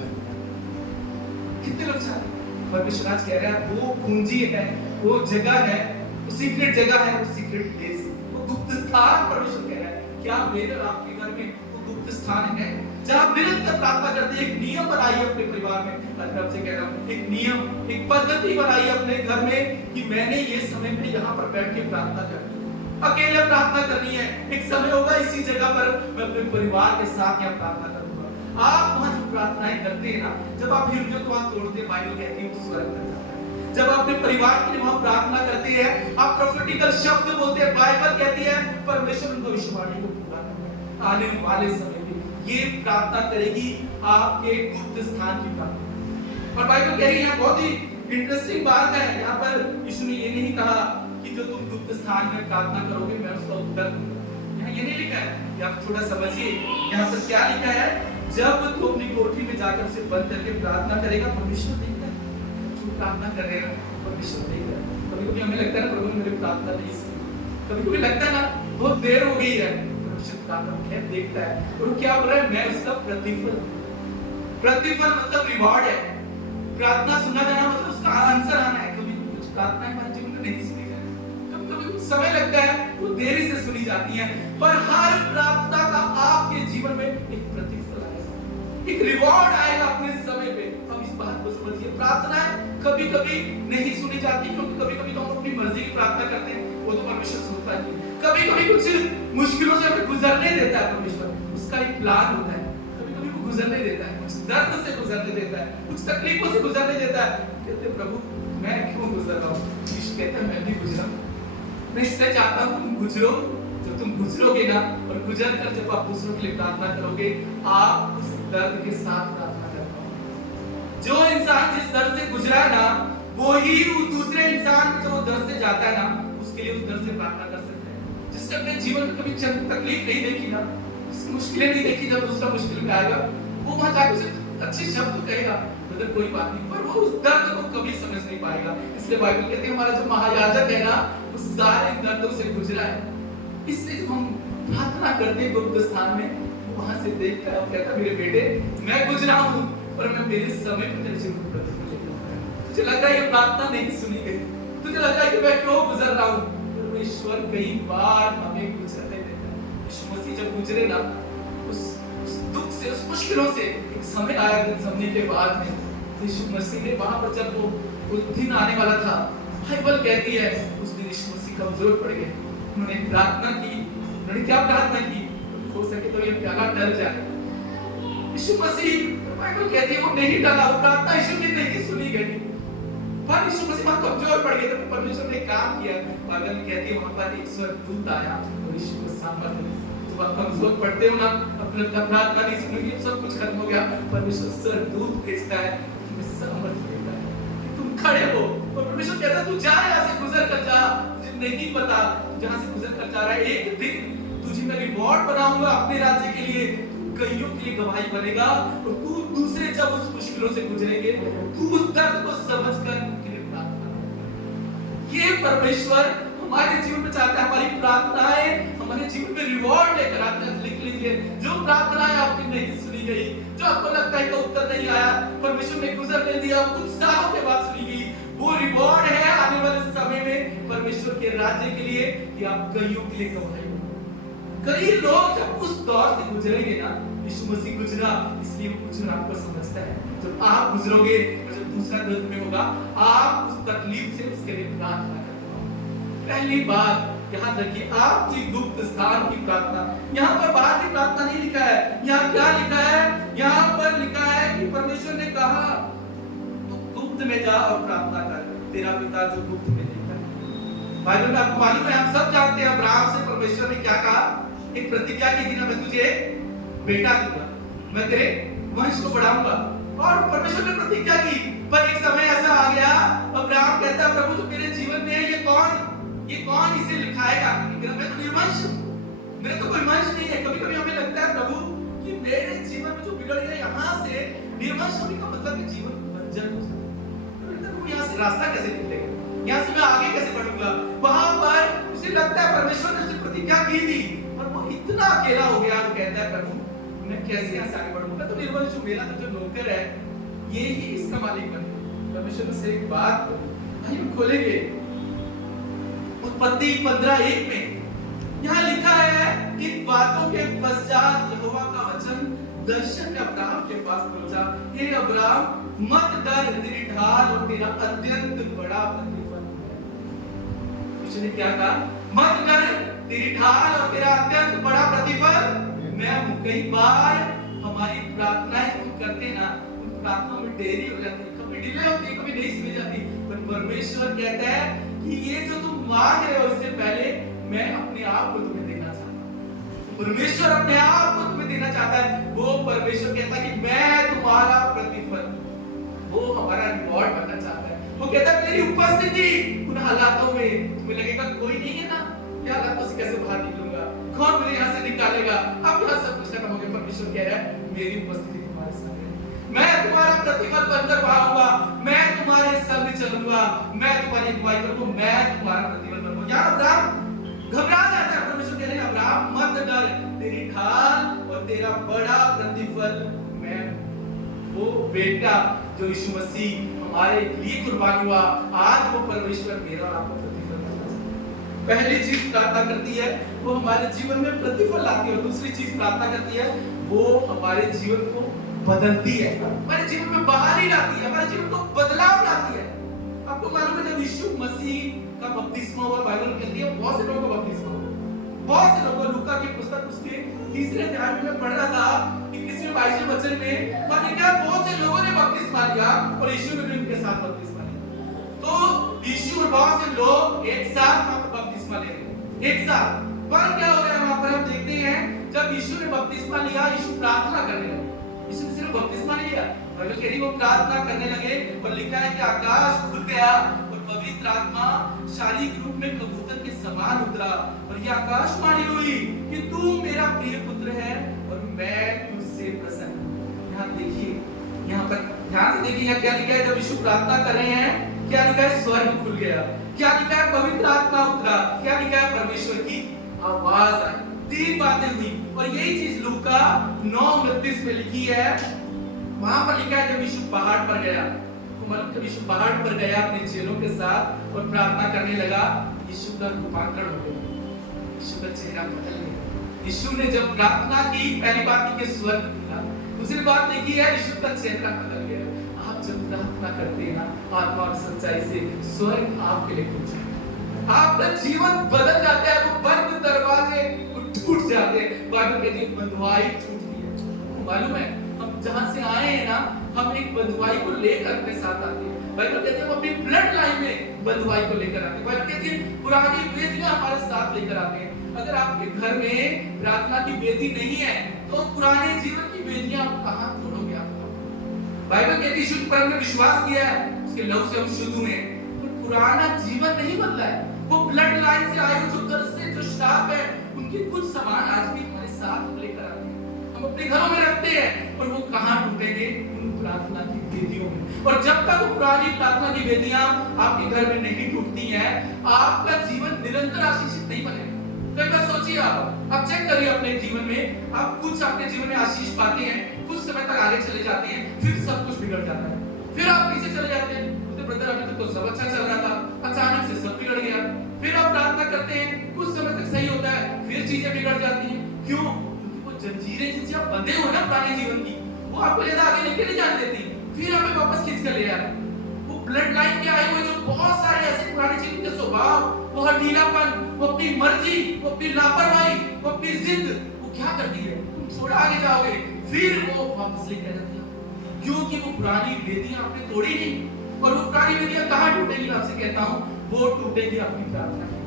कितने लोग चाहते हैं? परमेश्वर आज कह रहा है वो कुंजी है, वो जगह है, वो सीक्रेट जगह है, वो सीक्रेट प्लेस, वो गुप्त स्थान। परमेश्वर कह रहा है क्या मेरे और आपके घर में वो गुप्त स्थान है जहां निरंतर प्रार्थना करते हैं। एक नियम बनाइए अपने परिवार में। मैं आपसे कह रहा हूं एक नियम, एक पद्धति बनाइए अपने घर में कि मैंने ये समय में यहाँ पर बैठ के प्रार्थना करनी है, अकेले प्रार्थना करनी है। एक समय होगा इसी जगह पर मैं अपने परिवार के साथ यहाँ प्रार्थना करूंगा। आप वहां जो प्रार्थनाएं करते हैं ना, जब आप हृदय को वहां तोड़ते हैं, बाइबल कहती है वो स्वर्ग में जाता है। जब आप अपने परिवार के लिए वहां प्रार्थना करते हैं, आप प्रोफेटिकल शब्द बोलते हैं, बाइबल कहती है परमेश्वर उन भविष्यवाणी को पूरा करेगा। आने वाले समय में ये प्रार्थना करेगी आपके गुप्त स्थान की प्रार्थना। और बाइबल कह रही है बहुत ही इंटरेस्टिंग बात है, यहाँ पर यीशु ने ये नहीं कहा कि जो तुम गुप्त स्थान में प्रार्थना करोगे मैं उसका उत्तर दूंगा। यहाँ ये नहीं लिखा है, आप थोड़ा समझिए यहाँ पर क्या लिखा है। जब तुम अपनी कोठरी में जाकर उसे बंद करके प्रार्थना करेगा, परमेश्वर देखता है जो प्रार्थना कर रहे हैं, परमेश्वर देख रहा है। कभी कभी हमें लगता है ना प्रभु ने मेरी प्रार्थना नहीं सुनी, कभी कभी लगता है ना बहुत देर हो गई है, परमेश्वर देखता है और क्या बोल रहा है, मैं उसका प्रतिफल। प्रतिफल मतलब रिवॉर्ड है। प्रार्थना सुना जाना मतलब उसका आंसर आना है। कभी कुछ प्रार्थना हमारे जीवन में नहीं सुनी जाती, कभी कभी कुछ समय लगता है, वो देरी से सुनी जाती है, पर हर प्रार्थना का आपके जीवन में एक प्रतिफल आएगा, एक रिवॉर्ड आएगा अपने समय पे। हम इस बात को समझिए, प्रार्थनाएं कभी कभी नहीं सुनी जाती क्योंकि कभी कभी तो हम अपनी मर्जी की प्रार्थना करते हैं, वो तो परमेश्वर सुनता है। कभी कभी कुछ मुश्किलों से हमें गुजरने देता है परमेश्वर, उसका एक प्लान होता है। कभी कभी वो गुजरने देता है, कुछ दर्द से गुजरने देता है, कुछ तकलीफों से गुजरने देता है। कहते प्रभु मैं क्यों गुजर रहा हूँ? कहते हैं मैं भी गुजरा, मैं इससे चाहता हूँ तुम गुजरो। जब तुम गुजरोगे ना और गुजर कर जब आप दूसरों के लिए प्रार्थना करोगे, आप उस दर्द के साथ प्रार्थना कर पाओगे। जो इंसान जिस दर्द से गुजरा है ना, वो ही उस दूसरे इंसान जो दर्द से जाता है ना, उसके लिए उस दर्द से प्रार्थना कर सकता है। जिसने अपने जीवन में कभी तकलीफ नहीं देखी ना, जिसकी मुश्किलें नहीं देखी, जब दूसरा मुश्किल में आएगा वो वहां जाकर उसे अच्छे शब्द कहेगा, मतलब कोई बात नहीं, पर वो उस दर्द को कभी समझ नहीं पाएगा। इसलिए बाइबल कहती है हमारा जो महायाजक है ना, वो सारे दर्दों से गुजरा है। इसलिए जब हम प्रार्थना करते हैं गुप्त स्थान में, वो वहां से देखता है और कहता है मेरे बेटे मैं गुजरा हूं, पर मैं मेरे समय पर तेरे जीवन को प्रतिफल लेकर आया। तुझे लग रहा है ये प्रार्थना नहीं सुनी गई, तुझे लग रहा है कि मैं क्यों गुजर रहा हूं, परमेश्वर कई बार हमें गुजरने देता है। यीशु मसीह जब गुजरे ना उस दुख से, उस मुश्किलों से, एक समय आया समझने के बाद में यीशु मसीह ने वहां पर जब वो दिन आने वाला था, बाइबल कहती है उस दिन यीशु मसीह कमजोर पड़ गए। उन्होंने प्रार्थना की, उन्होंने क्या प्रार्थना की? हो सके तो ये प्याला टल जाए। यीशु मसीह, बाइबल कहती है वो नहीं टला, वो प्रार्थना यीशु की नहीं सुनी गई। पर यीशु मसीह वहां कमजोर पड़ गए, तो परमेश्वर ने काम किया। बाइबल कहती है वहां पर एक स्वर्गदूत आया और यीशु को सामर्थ्य दिया। जब आप कमजोर पड़ते हो ना, अपना प्रार्थना नहीं सुनोगे, सब कुछ खत्म हो गया, परमेश्वर स्वर्गदूत भेजता है, तुम्हें सामर्थ्य देता है कि तुम खड़े हो। और परमेश्वर कहता है तू जा, यहाँ से गुजर कर जा। तुझे नहीं पता जहाँ से गुजर कर जा रहा है, एक दिन तुझे मैं रिवॉर्ड बनाऊंगा अपने राज्य के लिए, कईयों के लिए गवाही बनेगा और तू दूसरे जब उस मुश्किलों से गुजरेंगे, तू उस दर्द को समझकर उनके लिए प्रार्थना करेगा। ये परमेश्वर हमारे जीवन में चाहता है, हमारी प्रार्थनाएं हमारे जीवन में रिवॉर्ड लेकर आते हैं। लिख लीजिए, जो प्रार्थनाएं आपकी नहीं सुनी गई, जो आपको लगता है कि उत्तर नहीं आया, परमेश्वर ने गुजरने दिया, कुछ सालों के बाद सुनी गई, वो रिवॉर्ड है आने वाले समय में परमेश्वर के राज्य के लिए कि आप कईयों के लिए गवाही। कई लोग जब उस दौर से गुजरेंगे ना, यीशु मसीह गुजरा, इसलिए वो गुजर आपको समझता है। जब आप गुजरोगे और जब दूसरा दर्द में होगा, आप उस तकलीफ से उसके लिए प्रार्थना करते हो। पहली बात याद रखिए आपकी गुप्त स्थान की प्रार्थना, यहाँ पर बाहर की प्रार्थना नहीं लिखा है। यहाँ क्या लिखा है? यहाँ पर लिखा है कि परमेश्वर ने कहा तू गुप्त में जा और प्रार्थना कर, तेरा पिता जो गुप्त में देखता है। बाइबल में आपको मालूम है, हम सब जानते हैं अब्राहम से परमेश्वर ने क्या कहा? एक प्रतिज्ञा की थी ना, मैं तुझे बेटा दूंगा, मैं तेरे वंश को बढ़ाऊंगा। और परमेश्वर ने प्रतिज्ञा की, पर एक समय ऐसा आ गया, अब्राहम कहता है प्रभु जो मेरे जीवन में है ये कौन इसे लिखाएगा? क्योंकि मैं तो निर्वंश हूं, मेरे तो कोई वंश नहीं है। कभी कभी हमें लगता है प्रभु कि मेरे जीवन में जो बिगड़ गया, यहाँ से निर्वंश होने का मतलब है जीवन बंजर हो जाता है। यहाँ से रास्ता कैसे निकलेगा? यहाँ से मैं आगे कैसे बढ़ूंगा? वहां पर उसे लगता है परमेश्वर ने उसे प्रतिज्ञा की थी, और वो इतना अकेला हो गया, वो कहता है प्रभु मैं कैसे यहाँ से आगे बढ़ूंगा? मैं तो निर्वंश हूँ, मेरा तो जो नौकर है ये ही इसका मालिक बने। परमेश्वर से एक बात भाई खोलेंगे, उत्पत्ति 15:1 में यहाँ लिखा है कि बातों के पश्चात यहोवा का वचन दर्शन में अब्राहम के पास पहुंचा, हे अब्राहम मत डर, तेरी ढाल और तेरा अत्यंत बड़ा प्रतिफल है। उसने क्या कहा? मत डर, तेरी ढाल और तेरा अत्यंत बड़ा प्रतिफल मैं हूं। कई बार हमारी प्रार्थनाएं हम करते ना, उन प्रार्थनाओं में देरी हो जाती है, कभी डिले होती है, कभी नहीं सुनी जाती, पर परमेश्वर कहता है कि ये जो तुम मांग रहे हो इससे पहले मैं अपने आप को तुम्हें देना चाहता हूं। परमेश्वर अपने आप को तुम्हें देना चाहता है। वो परमेश्वर कहता है कि मैं तुम्हारा प्रतिफल, वो हमारा रिवॉर्ड बनना चाहता है। वो कहता है मेरी उपस्थिति उन हालातों में तुम्हें लगेगा कोई नहीं है ना, क्या हालातों से कैसे बाहर निकलूंगा, कौन मुझे यहाँ से निकालेगा? अब यहाँ सब कुछ खत्म हो गया। परमेश्वर कह रहा है मेरी उपस्थिति तुम्हारे साथ है, मैं तुम्हारा प्रतिफल बनकर आऊंगा, मैं तुम्हारे संग चलूंगा, मैं तुम्हारी अगुवाई करूंगा, मैं तुम्हारा प्रतिफल बनूंगा। यहाँ अब्राहम घबरा जाता है। परमेश्वर कह रहे हैं अब्राहम मत डर, तेरी ढाल और तेरा बड़ा प्रतिफल मैं हूं। वो बेटा जो यीशु मसीह हमारे लिए कुर्बान हुआ, आज वो परमेश्वर मेरा आपका प्रतिफल देना चाहता है। पहली चीज प्रार्थना करती है वो हमारे जीवन में प्रतिफल लाती है, और दूसरी चीज प्रार्थना करती है वो हमारे जीवन को बदलती है, हमारे जीवन में बहाली लाती है, हमारे जीवन को बदलाव लाती है। आपको मालूम है जब यीशु मसीह का बपतिस्मा हुआ, बाइबल कहती है बहुत से लोगों का बपतिस्मा हुआ, बहुत से लोगों। लूका की पुस्तक उसके 3 अध्याय में मैं पढ़ रहा था 21-22 वचन में, वहां लिखा है बहुत से लोगों ने बपतिस्मा लिया और यीशु ने भी उनके साथ बपतिस्मा लिया। तो यीशु और बहुत से लोग एक साथ वहां पर बपतिस्मा ले रहे, एक साथ। पर क्या हो गया वहां पर हम देखते हैं जब यीशु ने बपतिस्मा लिया, यीशु प्रार्थना करने लगे। यीशु ने सिर्फ बपतिस्मा नहीं लिया, बाइबल कह रही वो प्रार्थना करने लगे, और लिखा है कि आकाश खुल गया और पवित्र आत्मा शारीरिक रूप में कबूतर के समान उतरा, और ये आकाशवाणी हुई कि तू मेरा प्रिय पुत्र है और मैं तुझसे प्रसन्न हूं। यहाँ देखिए, यहाँ पर ध्यान से देखिए क्या लिखा है। जब यीशु प्रार्थना कर रहे हैं, क्या लिखा है? स्वर्ग खुल गया। क्या लिखा है? पवित्र आत्मा उतरा। क्या लिखा है? परमेश्वर की आवाज आई। 3 बातें हुई, और यही चीज लूका 9:29 में लिखी है। वहां पर लिखा है जब यीशु पहाड़ पर गया, तो मतलब जब यीशु पहाड़ पर गया अपने चेलों के साथ और प्रार्थना करने लगा, यीशु का रूपांतरण हो गया, यीशु का चेहरा बदल गया। यीशु ने जब प्रार्थना की, पहली बात की कि स्वर्ग खुला, दूसरी बात देखी है यीशु का चेहरा बदल गया। आप जब प्रार्थना करते हैं ना आत्मा और सच्चाई से, स्वर्ग आपके लिए खुल जाता है, आपका जीवन बदल जाता है। वो बंद दरवाजे टूट जाते हैं। बाइबल कहती है बंधुआई टूटती है। आपको मालूम है हम जहां से आए हैं ना, हम एक बंधुआई को लेकर अपने साथ आते हैं। बाइबल कहती है हम अपनी ब्लड लाइन में बंधुआई को लेकर आते हैं। बाइबल कहती है पुरानी वेदियां हमारे साथ लेकर आते हैं। अगर आपके घर में प्रार्थना की वेदी नहीं है तो पुराने जीवन की वेदियां आप कहां तोड़ोगे? आप बाइबल कहती है शुद्ध पर हमने विश्वास किया है, उसके लहू से हम शुद्ध हुए, तो पुराना जीवन नहीं बदला है। वो ब्लड लाइन से आए हुए जो कर्ज से जो श्राप है, उनके कुछ सामान आज भी हमारे साथ लेकर आते हैं, हम अपने घरों में रखते हैं, और वो कहां टूटेंगे? उन प्रार्थना की वेदियों में। और जब तक वो पुरानी प्रार्थना की वेदियां आपके घर में नहीं टूटती हैं, आपका जीवन निरंतर आशीषित नहीं बनेगा। कई बार सोचिए, आप चेक करिए अपने जीवन में, आप कुछ अपने जीवन में आशीष पाते हैं, कुछ समय तक आगे चले जाते हैं, फिर सब कुछ बिगड़ जाता है, फिर आप पीछे चले जाते हैं। ब्रदर अभी तक तो सब अच्छा चल रहा था, अचानक से सब बिगड़ गया। फिर आप प्रार्थना करते हैं, कुछ समय तक सही होता है, फिर चीजें बिगड़ जाती हैं। क्यों? क्योंकि वो जंजीरें जिनसे आप बंधे हो ना पुराने जीवन की, वो आपको ज्यादा आगे लेके नहीं जाने देती, फिर हमें वापस खींच कर ले जाती। वो ब्लड लाइन के आए हुए जो बहुत सारे ऐसे पुराने जीवन के स्वभाव, वो हठीलापन, वो अपनी अपनी मर्जी, वो अपनी लापरवाही, वो अपनी जिद, वो क्या करती है, तुम थोड़ा आगे जाओगे फिर वो वापस लेकर जाती है, क्योंकि वो पुरानी वेदियां आपने तोड़ी नहीं। और वो पुरानी वेदियां कहाँ टूटेगी, मैं आपसे कहता हूँ वो टूटेगी आपकी प्रार्थना में,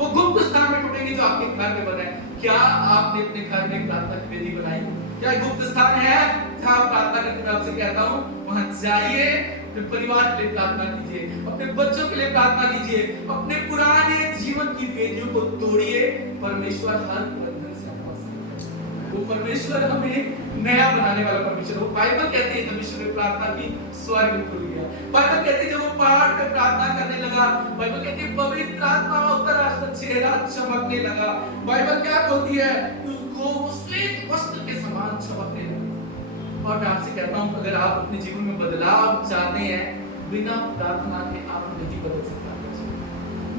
वो गुप्त स्थान में टूटेगी जो आपके घर में बना है। क्या आपने अपने घर में प्रार्थना की वेदी बनाई? क्या गुप्त स्थान है जहाँ आप प्रार्थना करते? मैं आपसे कहता हूँ वहां जाइए, अपने परिवार के लिए प्रार्थना कीजिए, अपने बच्चों के लिए प्रार्थना कीजिए, अपने पुराने जीवन की वेदियों को तोड़िए। परमेश्वर हर बंधन से आपका साथ है। वो परमेश्वर हमें नया बनाने वाला परमेश्वर। वो बाइबल कहती है जब यीशु ने प्रार्थना की स्वर्ग खुल गया। बाइबल कहती है जब वो पहाड़ पे प्रार्थना करने लगा, बाइबल कहती है पवित्र आत्मा उतर आया, चेहरा चमकने लगा। बाइबल क्या बोलती है, उसको वो श्वेत वस्त्र के समान चमकने लगा। और मैं आपसे कहता हूं अगर आप अपने जीवन में बदलाव चाहते हैं, बिना प्रार्थना के आप नहीं बदल सकता,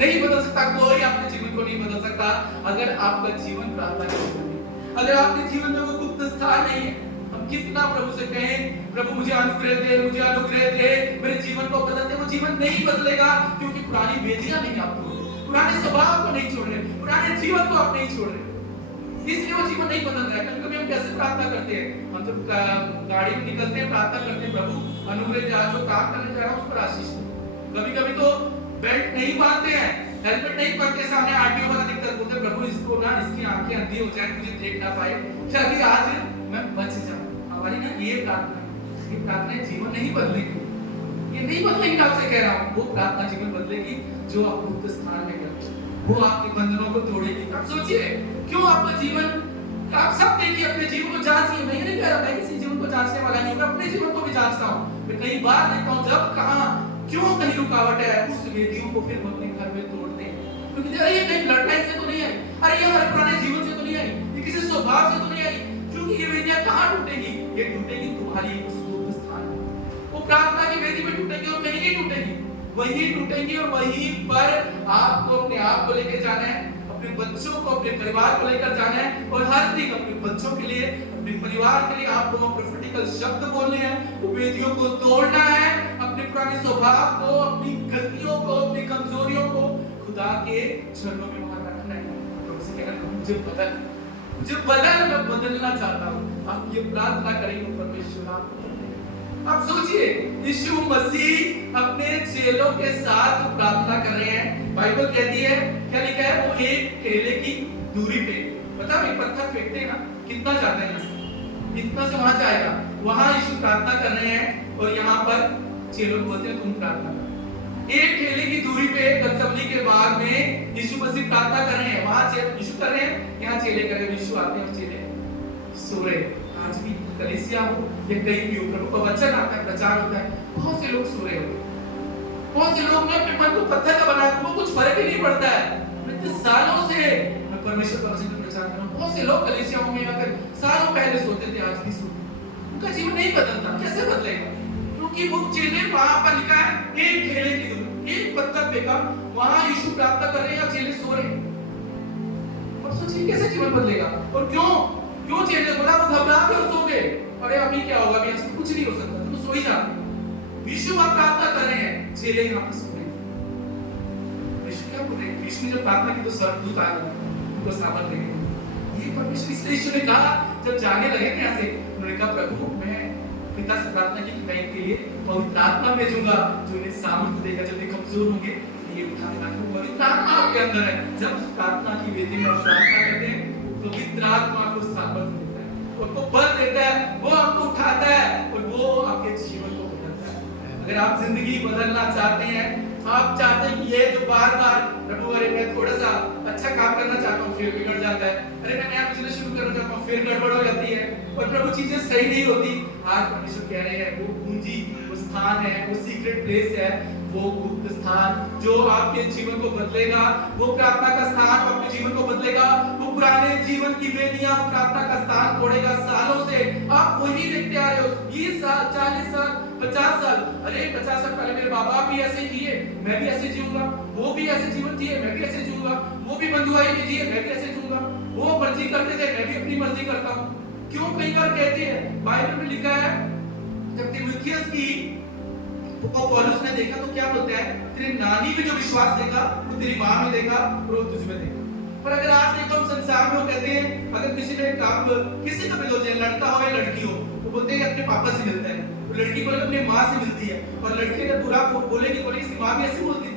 नहीं बदल सकता, कोई आपके जीवन को नहीं बदल सकता अगर आपका जीवन प्रार्थना के जीवन नहीं, अगर आपके जीवन में वो गुप्त स्थान नहीं है। हम कितना प्रभु से कहें, प्रभु मुझे अनुग्रह दे, मुझे अनुग्रह दे, मेरे जीवन को बदल दे, वो जीवन नहीं बदलेगा क्योंकि पुरानी वेदियां नहीं आप छोड़ रहे, पुराने स्वभाव को नहीं छोड़ रहे, पुराने जीवन को आप नहीं छोड़ रहे, इसलिए वो जीवन नहीं बदल रहा है। कभी-कभी हम कैसे प्रार्थना करते हैं, हम जब गाड़ी में निकलते हैं प्रार्थना करते हैं, प्रभु अनुग्रह जा, जो काम करने जा रहा हूं उस पर आशीष दो। कभी-कभी तो बेल्ट नहीं बांधते हैं, हेलमेट नहीं पहनते, सामने आरटीओ वाला दिक्कत बोलते हैं प्रभु इसको ना, इसकी आंखें अंधी हो जाए, मुझे देख ना पाए, ताकि आज मैं बच जाऊं। हमारी ना ये प्रार्थना जीवन नहीं बदलेगी, ये नहीं बदलेगी। आपसे कह रहा हूं वो प्रार्थना जीवन बदलेगी जो आप गुप्त स्थान में करते हैं, वो आपके बंधनों को तोड़ेगी। आप सोचिए क्यों आपका जीवन, आप सब देखिए अपने जीवन को जांचिए। मैं ये नहीं कह रहा मैं किसी जीवन को जांचने वाला नहीं, मैं अपने जीवन को भी जांचता हूँ। मैं कई बार देखता हूँ जब कहाँ क्यों कहीं रुकावट है, उस वेदियों को फिर हम अपने घर में तोड़ते हैं, क्योंकि अरे ये कहीं ब्लड लाइन से तो नहीं आई, अरे ये हमारे पुराने जीवन से तो नहीं आई, ये किसी स्वभाव से तो नहीं आई, क्योंकि ये वेदियां कहाँ टूटेगी, ये टूटेगी तुम्हारी उस गुप्त स्थान में, वो प्रार्थना की वेदी में टूटेगी और कहीं नहीं टूटेगी, वहीं टूटेंगी। और वहीं पर आपको अपने आप को लेकर जाना है, अपने बच्चों को, अपने परिवार को लेकर जाना है, और हर दिन अपने बच्चों के लिए, अपने परिवार के लिए आपको प्रोफेटिकल शब्द बोलने हैं, वेदियों को तोड़ना है, अपने पुराने स्वभाव को, अपनी गलतियों को, अपनी कमजोरियों को खुदा के चरणों में वहां रखना है। तो उसे कहना मुझे बदल, मैं बदलना चाहता हूँ। आप ये प्रार्थना करेंगे परमेश्वर आपको। आप सोचिए यीशु मसीह अपने चेलों के साथ प्रार्थना कर रहे हैं। बाइबल कहती है, क्या लिखा है, वो एक ठेले की दूरी पे, पता है पत्थर फेंकते हैं ना, कितना जाता है यहाँ से, इतना से वहां जाएगा, वहां यीशु प्रार्थना कर रहे हैं और यहाँ पर चेलों को बोलते हैं तुम प्रार्थना करो। एक ठेले की दूरी पे गत्समनी के बाग में यीशु मसीह प्रार्थना कर रहे हैं, वहां यीशु कर रहे हैं, यहाँ चेले कर रहे हैं, यीशु आते हैं और चेले सो रहे। आज भी कलीसिया हो या कहीं भी हो, प्रभु का वचन आता है, प्रचार होता है, बहुत से लोग सो रहे होते, बहुत से लोग ने अपने मन को पत्थर का बनाया, वो कुछ फर्क ही नहीं पड़ता है। इतने सालों से मैं परमेश्वर का वचन प्रचार कर रहा हूँ, बहुत से लोग कलीसियाओं में आकर सालों पहले सोते थे, आज भी सोते, उनका जीवन नहीं बदलता। कैसे बदलेगा? क्योंकि वो चेले, वहां पर लिखा है एक ठेले की दूरी, एक पत्थर फेंका, वहां यीशु प्रार्थना कर रहे हैं और चेले सो रहे हैं। और सोचिए कैसे जीवन बदलेगा। और क्यों चेले बोला, वो घबरा के सो गए, अरे अभी क्या होगा, अभी ऐसा कुछ नहीं हो सकता, तुम सो ही जाते। यीशु वहां प्रार्थना कर रहे हैं, चेले यहाँ पर सो रहे हैं। यीशु क्या बोल रहे हैं? यीशु ने जब प्रार्थना की तो स्वर्गदूत आ गए, उनको सामर्थ देंगे। ये परमेश्वर, इसलिए यीशु ने कहा जब जाने लगे थे ऐसे, उन्होंने कहा प्रभु मैं पिता से प्रार्थना की कि मैं इनके लिए पवित्र आत्मा भेजूंगा जो इन्हें सामर्थ देगा, जब ये कमजोर होंगे ये उठाने वाले पवित्र आत्मा आपके अंदर है। जब उस प्रार्थना की वेदी में प्रार्थना करते हैं, पवित्र आत्मा को सामर्थ देता है, उनको बल देता है, वो आपको उठाता है और वो आपके जीवन को बदलता है। अगर आप जिंदगी बदलना चाहते हैं, आप चाहते हैं कि ये जो बार-बार प्रभु, अरे मैं थोड़ा सा अच्छा काम करना चाहता हूँ फिर बिगड़ जाता है, अरे मैं नया बिजनेस शुरू करना चाहता हूँ फिर गड़बड़ हो जाती है, और प्रभु चीजें सही नहीं होती। आज परमेश्वर कह रहे हैं वो पूंजी, वो स्थान है, वो सीक्रेट प्लेस है, वो गुप्त स्थान जो आपके जीवन को बदलेगा, वो प्रार्थना का स्थान जो आपके जीवन को बदलेगा, वो पुराने जीवन की वेदियां प्रार्थना का स्थान तोड़ेगा। सालों से आप वही देखते आ रहे हो, 20 साल, 40 साल, 50 साल, अरे 50 साल पहले मेरे बाबा भी ऐसे जिए, मैं भी ऐसे जीऊंगा, वो भी ऐसे जीवन जिए, मैं भी ऐसे जीऊंगा, वो भी बंधुआई में जिए, मैं भी ऐसे जीऊंगा, वो मर्जी करते थे, मैं भी अपनी मर्जी करता हूँ। क्यों कई बार कहते हैं, बाइबल में लिखा है जब तीमुथियुस की तो पौलुस ने देखा तो क्या बोलता है, तेरी नानी में जो विश्वास देखा वो तेरी मां में देखा और वो तुझ में देखा। पर अगर आज देखो हम संसार में वो कहते हैं, अगर किसी ने काम किसी का भी हो जाए, लड़का हो या लड़की हो, वो बोलते हैं अपने पापा से मिलता है, तो लड़की बोले अपने माँ से मिलती है, और लड़के ने बुरा को बोलेगी इसकी माँ भी ऐसी बोलती है,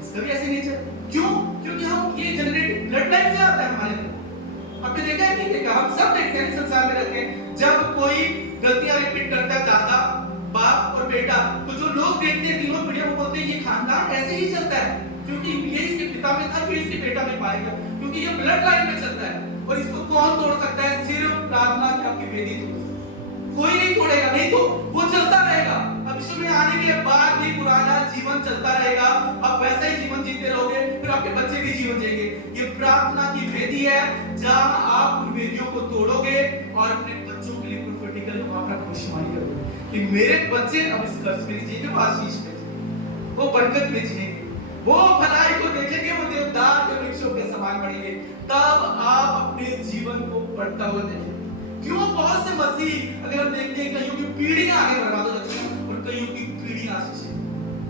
इसका भी ऐसे नेचर। क्यों? क्योंकि हम ये जनरेटेड ब्लड लाइन से आता है हमारे अंदर। आपने देखा है नहीं देखा? हम सब देखते हैं, संसार में रहते हैं, जब कोई गलतियां रिपीट करता है दादा बाप और बेटा, तो जो लोग देखते हैं तीनों पीढ़ियों को बोलते हैं ये खानदान ऐसे ही चलता है, क्योंकि ये इसके पिता में था, ये इसके बेटा में पाएगा, क्योंकि ये ब्लड लाइन में चलता है। और इसको कौन तोड़ सकता है? सिर्फ प्रार्थना की आपकी वेदी तोड़ सकती है, कोई नहीं तोड़ेगा, नहीं तो वो चलता रहेगा। अब यीशु में आने के बाद भी पुराना जीवन चलता रहेगा, अब वैसा ही जीवन जीते रहोगे, फिर आपके बच्चे भी जीवन जिएंगे। ये प्रार्थना की वेदी है जहां आप उन वेदियों को तोड़ोगे और अपने बच्चों के लिए प्रोफेटिकल अपना भविष्यवाणी करोगे कि मेरे बच्चे अब इस कर्ज में जिएंगे, वो आशीष में जिएंगे, वो बरकत में जिएंगे, वो भलाई को देखेंगे, वो देवदार के वृक्षों के समान बढ़ेंगे। तब आप अपने जीवन को बढ़ता हुआ देखेंगे। क्यों? बहुत से मसीह अगर हम देखते हैं कईयों की पीढ़ियां आगे बर्बाद हो जाती हैं और कईयों की पीढ़ियां आशीषित।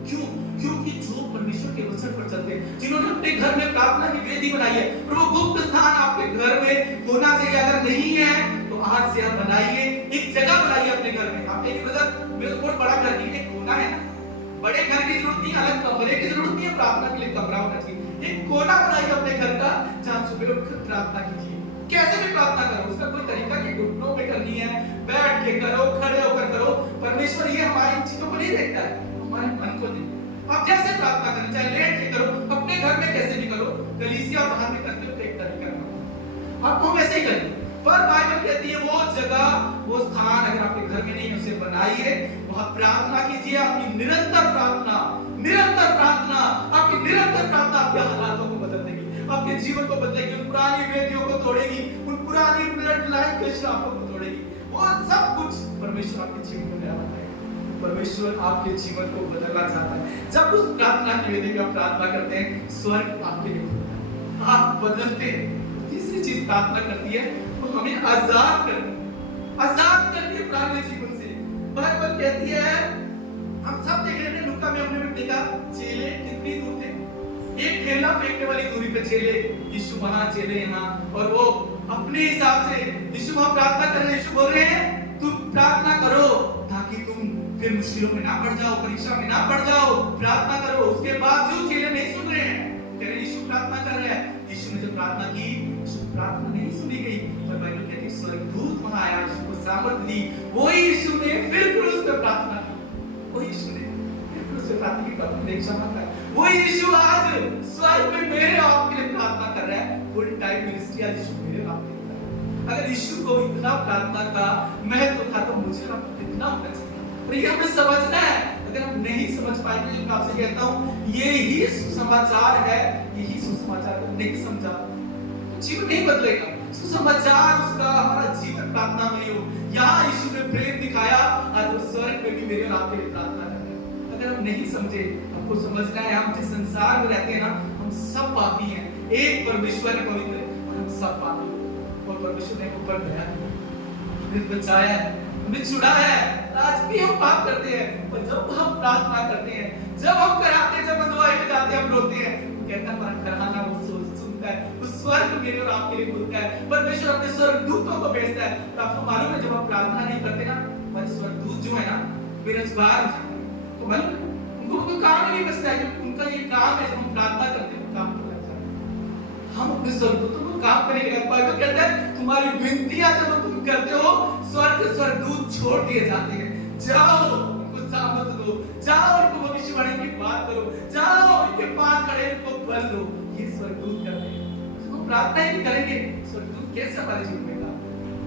क्यों? क्योंकि जो परमेश्वर के वचन पर चलते हैं, जिन्होंने अपने घर में प्रार्थना की वेदी बनाई है, और वो गुप्त स्थान आपके घर में होना चाहिए। अगर नहीं है तो आज से आप बनाइए, एक जगह बनाइए अपने घर में। आप एक ब्रदर मेरे को बहुत बड़ा घर नहीं, एक कोना है ना, बड़े घर की जरूरत नहीं, अलग कमरे की जरूरत नहीं है, प्रार्थना के लिए कमरा होना चाहिए। एक कोना बनाइए अपने घर का जहां सुबह उठकर प्रार्थना कीजिए। कैसे भी प्रार्थना करो, उसका कोई तरीका नहीं, घुटनों में करनी है, बैठ के करो, खड़े होकर करो। परमेश्वर ये हमारी चीजों को नहीं देखता है, हमारे मन को देखता है। आप जैसे प्रार्थना करें, चाहे लेट के करो, अपने घर में कैसे भी करो, कलीसिया बाहर में करते हो तो एक तरीका करो, आपको वैसे ही करें। पर बाइबल कहती है वो जगह, वो स्थान अगर आपके घर में नहीं है, उसे बनाइए, वहां प्रार्थना कीजिए। आपकी निरंतर प्रार्थना, निरंतर प्रार्थना, आपकी निरंतर प्रार्थना आपके हालातों को बदल देगी, आपके जीवन को बदलेगी, उन पुरानी वेदियों को तोड़ेगी, उन पुरानी ब्लड लाइन के श्रापों को तोड़ेगी। वो सब कुछ परमेश्वर आपके जीवन में नया बनाएगा। परमेश्वर आपके जीवन को बदलना चाहता है। जब उस प्रार्थना की वेदी में आप प्रार्थना करते हैं, स्वर्ग आपके लिए खुलता है, आप बदलते हैं। तीसरी चीज प्रार्थना करती है, वो हमें आजाद करती है पुराने जीवन से। बाइबल कहती है, हम सब देख रहे थे, लूका में हमने भी देखा, चेले कितनी दूर थे, एक ठेला फेंकने वाली दूरी पे चेले, यीशु वहां, चेले यहाँ, और वो अपने हिसाब से यीशु वहां प्रार्थना कर रहे हैं। यीशु बोल रहे हैं तुम प्रार्थना करो ताकि तुम फिर मुश्किलों में ना पड़ जाओ, परीक्षा में ना पड़ जाओ, प्रार्थना करो। उसके बाद जो चेले नहीं सुन रहे हैं, कह रहे यीशु प्रार्थना कर रहे हैं। यीशु ने जब प्रार्थना की, प्रार्थना नहीं सुनी गई, पर बाइबल कहती है स्वर्गदूत वहां आया, यीशु को सामर्थ दी। वो यीशु ने फिर क्रूस पे प्रार्थना की, वो यीशु ने फिर क्रूस पे प्रार्थना की, अपनी इच्छा मांगा है। वो यीशु आज स्वर्ग में मेरे आपके लिए प्रार्थना कर रहा है। फुल टाइम मिनिस्ट्री आज यीशु मेरे आपके लिए कर रहा है। अगर यीशु को इतना प्रार्थना का महत्व था तो मुझे आप कितना होना चाहिए। और ये हमें समझना है। अगर हम नहीं समझ पाएंगे, तो मैं आपसे कहता हूँ यही सुसमाचार है, यही सुसमाचार को नहीं समझा जीवन नहीं बदलेगा। सुसमाचार उसका हमारा जीवन प्रार्थना में हो। यहाँ यीशु ने प्रेम दिखाया, आज वो स्वर्ग में भी मेरे और आपके लिए प्रार्थना कर रहे हैं। अगर हम नहीं समझे, हमको समझना है हम जिस संसार में रहते हैं ना, हम सब पापी हैं। एक परमेश्वर है पवित्र और हम सब पापी हैं। और परमेश्वर ने ऊपर गया हमें बचाया है, हमें छुड़ा है। आज भी हम पाप करते हैं, पर जब हम प्रार्थना करते हैं, जब हम कराते हैं, जब हम दुआएं में जाते हैं, हम रोते हैं, कहता है हमारा कराना वो सुनता है, उस स्वर्ग मेरे और आपके लिए खुलता है। परमेश्वर अपने स्वर्गदूतों को भेजता है। तो आपको मालूम है जब हम प्रार्थना नहीं करते ना, हमारे स्वर्गदूत जो है ना बेरोजगार तो मालूम है उनको कोई काम नहीं बचता है। उनका ये काम है, जब हम प्रार्थना करते हैं वो काम लग जाता है। हम अपने स्वर्गदूतों को काम करने के बाद कहता है तुम्हारी विनतियां जब तुम करते हो, स्वर्ग के स्वर्गदूत छोड़ दिए जाते हैं। जाओ उनको सामर्थ दो, जाओ उनको भविष्यवाणी की बात करो, जाओ उनके पास खड़े उनको बल दो। ये स्वर्गदूत करते हैं। तो प्रार्थना ही करेंगे, स्वर्गदूत कैसे हमारे जीवन में काम,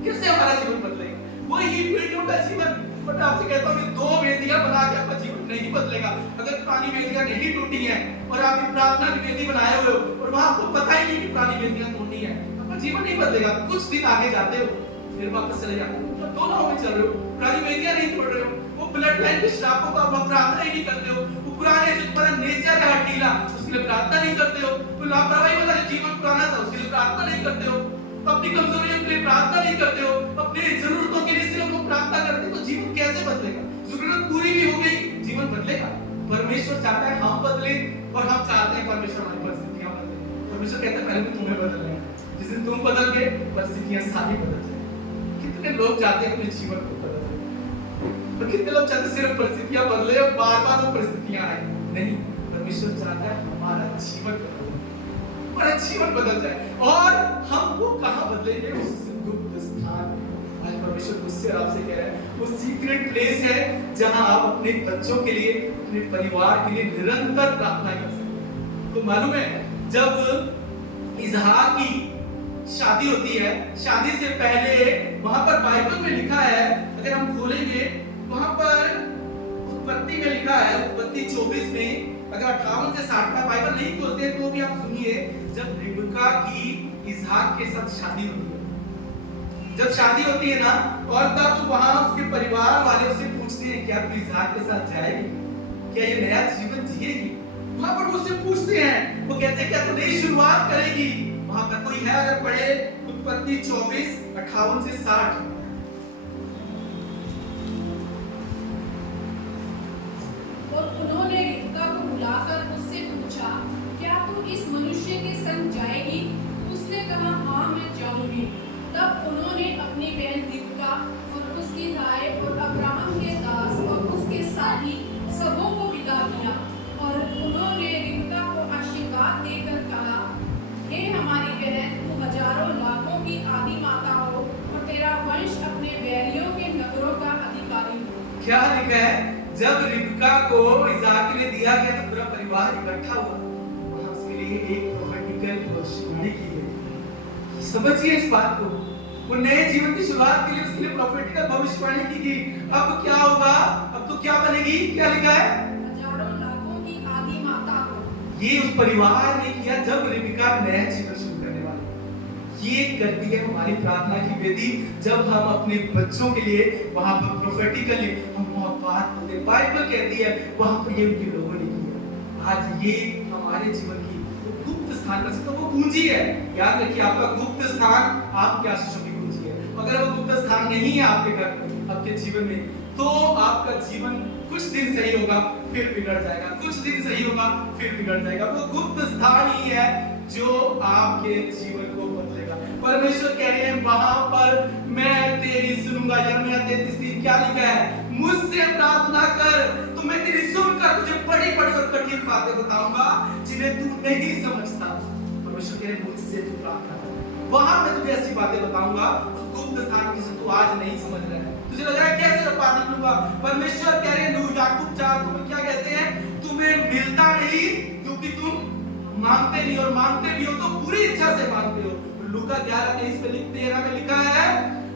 कैसे हमारा जीवन बदलेगा? वही पीढ़ियों का जीवन। बट आपसे कहता हूँ दो वेदियां बना के आपका जीवन नहीं बदलेगा। अगर पुरानी वेदियां नहीं टूटी हैं और आप प्रार्थना की वेदी बनाए हुए हो और वहां आपको पता ही नहीं कि पुरानी वेदियां तोड़नी है, आपका जीवन नहीं बदलेगा। कुछ दिन आगे जाते हो फिर वापस चले जाते हो, मतलब दोनों में चल रहे हो, पुरानी वेदियां नहीं तोड़ रहे हो, वो ब्लड लाइन के श्रापों का आप प्रार्थना ही नहीं करते हो, वो पुराने जो तुम्हारा नेचर है हठीला उसके लिए प्रार्थना नहीं करते हो, वो लापरवाही वाला जो जीवन पुराना था उसके लिए प्रार्थना नहीं करते हो, अपनी कमजोरियों के लिए प्रार्थना नहीं करते हो, अपनी जरूरतों के लिए सिर्फ प्रार्थना करते हो, तो जीवन कैसे बदलेगा? जरूरत पूरी भी हो गई, जीवन बदलेगा? परमेश्वर चाहता है हम बदले और हम चाहते हैं परमेश्वर हमारी परिस्थितियां बदले। परमेश्वर कहता है पहले मैं तुम्हें बदलना है। जिस दिन तुम बदल गए परिस्थितियां सारी बदल जाएंगी। कितने लोग चाहते हैं अपने जीवन को बदलना, और कितने लोग चाहते हैं सिर्फ परिस्थितियां बदले और बार-बार वो परिस्थितियां आए। नहीं, परमेश्वर चाहता है हमारा जीवन बदले, हमारा जीवन बदल जाए। और हम वो कहाँ बदलेंगे? उस गुप्त स्थान। आज परमेश्वर मुझसे और आपसे कह रहा है वो सीक्रेट प्लेस है जहां आप अपने बच्चों के लिए, अपने परिवार के लिए निरंतर प्रार्थना कर सकते हैं। तो मालूम है जब इसहाक की शादी होती है, शादी से पहले वहां पर बाइबल में लिखा है, अगर हम खोलेंगे वहां पर उत्पत्ति में लिखा है, उत्पत्ति 24 में अगर 58 से 60 का बाइबल नहीं खोलते तो भी आप सुनिए, जब रिबका की इसहाक के साथ शादी होती है, जब शादी होती है ना, और तब तो वहां उसके परिवार वाले उससे पूछते हैं क्या तू इसहाक के साथ जाएगी, क्या ये नया जीवन जिएगी? वहां पर उससे पूछते हैं, वो कहते हैं क्या तू नई शुरुआत करेगी? वहां पर कोई है अगर पढ़े उत्पत्ति 24 58 से 60। और उन्होंने रिबका को बुलाकर उससे पूछा, क्या तू इस मनुष्य के संग जाएगी? उसने कहा, हाँ मैं जाऊंगी। तब उन्होंने अपनी बहन रिबका और उसकी दाई और अब्राहम के दास और उसके साथी सबों को विदा किया, और उन्होंने रिबका को आशीर्वाद देकर कहा, हे हमारी बहन, तू हजारों लाखों की आदि माता हो और तेरा वंश अपने बैरियों के नगरों का अधिकारी हो। क्या लिखा है? जब रिबका को इसहाक के लिए दिया गया तो पूरा परिवार इकट्ठा हुआ, वहां उसके लिए एक प्रोफेटिकल भविष्यवाणी की गई। समझिए इस बात को, वो नए जीवन की शुरुआत के लिए उसके लिए प्रोफेटिकल भविष्यवाणी की गई। अब क्या होगा? अब तो क्या बनेगी? क्या लिखा है? हजारों लाखों की आदि माता हो। ये उस परिवार ने किया जब रिबका नया जीवन शुरू करने वाली। ये करती है हमारी प्रार्थना की वेदी, जब हम अपने बच्चों के लिए वहां पर प्रोफेटिकली हम बात करते हैं। बाइबल कहती है वहां पर ये उनके लोगों ने किया। आज ये हमारे जीवन की गुप्त स्थान कर सकते, वो कुंजी है। याद रखिए आपका गुप्त स्थान आपके आशीषों की कुंजी है। अगर वो गुप्त स्थान नहीं है आपके घर में, आपके जीवन में, तो आपका जीवन कुछ दिन सही होगा फिर बिगड़ जाएगा, कुछ दिन सही होगा फिर बिगड़ जाएगा। वो गुप्त स्थान ही है जो आपके जीवन को बदलेगा। परमेश्वर कह रहे हैं वहां पर मैं तेरी सुनूंगा। यिर्मयाह 33 क्या लिखा है? मुझसे प्रार्थना कर तो मैं तेरी सुनकर तुझे बड़ी बड़ी और कठिन बातें बताऊंगा जिन्हें तू नहीं समझता। परमेश्वर कह रहे हैं मुझसे तू प्रार्थना कर, वहां मैं तुझे ऐसी बातें बताऊंगा उस गुप्त स्थान की तू आज नहीं समझ रहा है। तुझे लग रहा है कैसे बात निकलूंगा? परमेश्वर कह रहे हैं याकूब 4 में क्या कहते हैं? तुम्हें मिलता नहीं क्योंकि तुम मांगते नहीं, और मांगते भी हो तो पूरी इच्छा से मांगते हो। लूका 11:23 में लिखा है,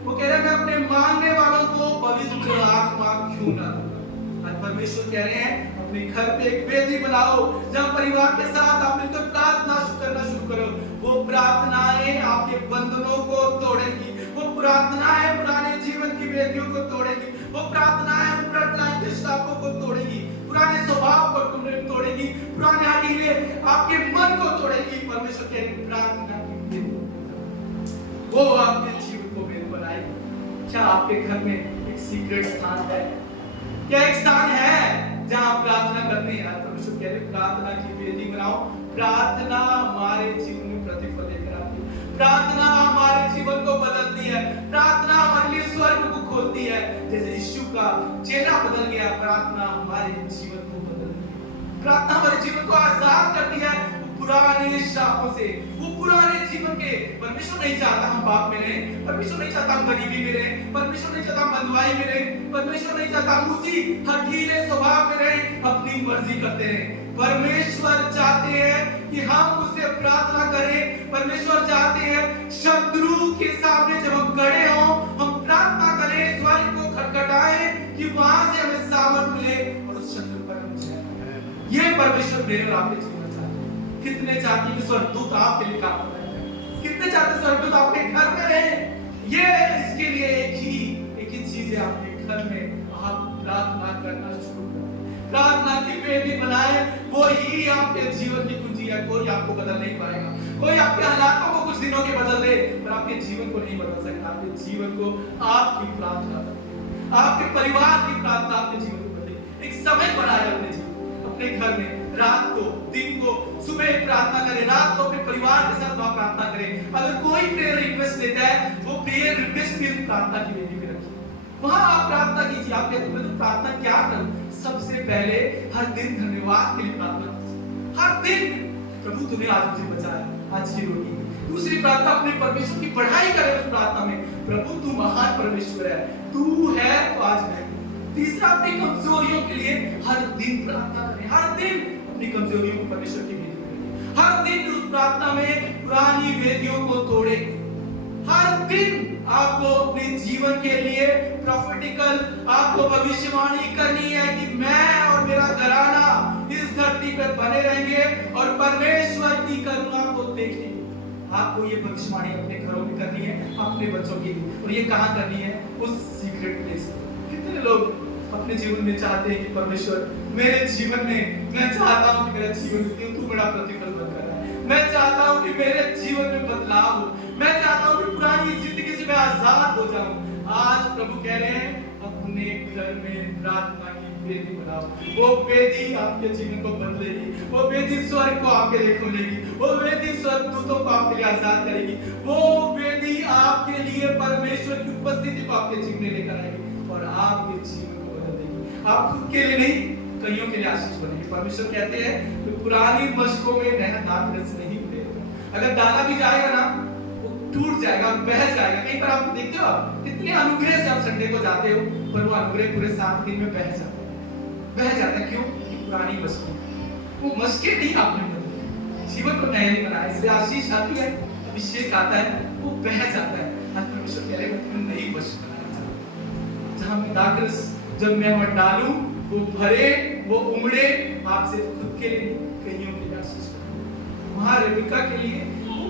वो कह रहे हैं मैं अपने मांगने वालों को पवित्र आत्मा क्यों ना दूंगा। आज परमेश्वर कह रहे हैं अपने घर पे एक वेदी बनाओ जहां परिवार के साथ आप मिलकर प्रार्थना करना शुरू करो। वो प्रार्थनाएं आपके बंधनों को तोड़ेंगी, वो प्रार्थनाएं पुराने जीवन की वेदियों को तोड़ेगी, वो प्रार्थनाएं ब्लडलाइन के शापों को तोड़ेगी, पुराने स्वभाव को तोड़ेगी, पुराने हठीले आपके मन को तोड़ेगी। परमेश्वर कह रहे हैं प्रार्थना की वेदी वो आपके जीवन को बेहतर बनाएगी। क्या आपके घर में एक सीक्रेट स्थान है? क्या एक स्थान है जहां आप प्रार्थना करते हैं? यार परमेश्वर कह रहे हैं प्रार्थना की वेदी बनाओ। प्रार्थना हमारे जीवन में प्रतिफल लेकर आती है, प्रार्थना हमारे जीवन को बदलती है, प्रार्थना हमारे लिए स्वर्ग को खोलती है। जैसे यीशु का चेहरा बदल गया, प्रार्थना हमारे जीवन को बदलती है, प्रार्थना हमारे जीवन को आजाद करती है पुराने शापों से, वो पुराने जीवन के। परमेश्वर नहीं चाहता हम पाप में रहें, परमेश्वर नहीं चाहता हम गरीबी में रहें, परमेश्वर नहीं चाहता हम बंधुआई में रहें, परमेश्वर नहीं चाहता हम उसी हठीले स्वभाव में रहें, अपनी मर्जी करते रहें। परमेश्वर चाहते हैं कि हम उससे प्रार्थना करें। परमेश्वर चाहते हैं शत्रु के सामने जब हम खड़े हों हम प्रार्थना करें, स्वर्ग को खटखटाएं कि वहां से हमें सामर्थ मिले और उस शत्रु पर हम जय पाएं। ये परमेश्वर मेरे और आपके जीवन कितने चाहते हैं कि स्वर्गदूत आपके लिए काम कर रहे हैं, कितने चाहते हैं स्वर्गदूत आपके घर में रहे। ये इसके लिए एक ही चीज है, आपके घर में आप प्रार्थना करना शुरू करें, प्रार्थना की वेदी बनाए। वो ही आपके जीवन की कुंजी है। कोई आपको बदल नहीं पाएगा, कोई आपके हालातों को कुछ दिनों के बदल दे पर आपके जीवन को नहीं बदल सकता। आपके जीवन को आपकी प्रार्थना, आपके परिवार की प्रार्थना आपके जीवन को बदले। एक समय बनाए अपने जीवन, अपने घर में रात को, दिन को, सुबह प्रार्थना करें, रात को अपने परिवार अगर कोई प्रेयर रिक्वेस्ट देता है, वो प्रेयर रिक्वेस्ट भी प्रार्थना की वेदी पे रखिए। वहां आप प्रार्थना कीजिए। आप कहते हैं तो प्रार्थना क्या करूं? सबसे पहले हर दिन धन्यवाद के लिए प्रार्थना कीजिए। हर दिन प्रभु तूने आज मुझे बचाया, आज की रोटी। दूसरी प्रार्थना अपने परमेश्वर की बढ़ाई करें उस प्रार्थना में, प्रभु तू महान परमेश्वर है, तू है तो आज मैं। तीसरा अपनी कमजोरियों के लिए हर दिन प्रार्थना करें। हर दिन अपनी कमजोरियों को परमेश्वर की वेदी में रखें। हर दिन उस प्रार्थना में पुरानी वेदियों को तोड़े। हर दिन आपको अपने जीवन के लिए प्रॉफिटिकल आपको भविष्यवाणी करनी है कि मैं और मेरा घराना इस धरती पर बने रहेंगे और परमेश्वर की करुणा को देखेंगे। आपको ये भविष्यवाणी अपने घरों में करनी है, अपने बच्चों की। और ये कहाँ करनी है? उस सीक्रेट प्लेस। कितने लोग अपने जीवन में चाहते हैं कि परमेश्वर मेरे जीवन में, मैं चाहता हूं कि मेरा जीवन तू मेरा प्रतिफल बन रहा है, मैं चाहता हूं कि मेरे जीवन में बदलाव हो, मैं चाहता हूं कि पुरानी जिंदगी से मैं आजाद हो जाऊं। आज प्रभु कह रहे हैं अपने घर में प्रार्थना की वेदी बनाओ। वो वेदी आपके जीवन को बदलेगी, वो वेदी स्वर्ग को आपके लिए खोलेगी, वो वेदी स्वर्गदूतों को आपके लिए आजाद करेगी, वो वेदी आपके लिए परमेश्वर की उपस्थिति को आपके जीवन में लेकर आएगी और आपके जीवन को बदल देगी। आप खुद के लिए नहीं, कईयों के लिए आशीष बनेगी। परमेश्वर कहते हैं कि पुरानी मशकों में नया दाना नहीं उठेगा। अगर दाना भी जाएगा ना, वो टूट जाएगा, बह जाएगा। कहीं पर आप देखते हो कितने अनुग्रह से आप संडे को जाते हो, पर वो अनुग्रह पूरे 7 दिन में बह जाता है। बह जाता है क्यों? कि पुरानी मशकें, वो मशकें नहीं आपने बदली, जीवन को नया नहीं बनाया। इसलिए आशीष आती है, अभिषेक आता है, वो बह जाता है। आज परमेश्वर कह रहे हैं मैं तुम्हें नई मशक बनाना चाहता हूं, जहां मैं दाखरस जब मैं मत डालूं वो भरे, वो उमड़े। आप सिर्फ खुद के लिए नहीं, कईयों के लिए आशीष बने। वहां रेबिका के लिए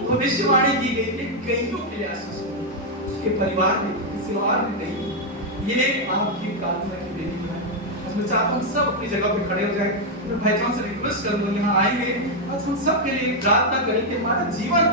भविष्यवाणी की गई थी, कईयों के लिए आशीष बने, उसके परिवार में, किसी और में नहीं। ये आपकी प्रार्थना की वेदी है। आज मैं चाहता हूं सब अपनी जगह पे खड़े हो जाएं। मैं भाईजान से रिक्वेस्ट करूंगा यहाँ आएंगे, आज हम सब के लिए प्रार्थना करें कि हमारा जीवन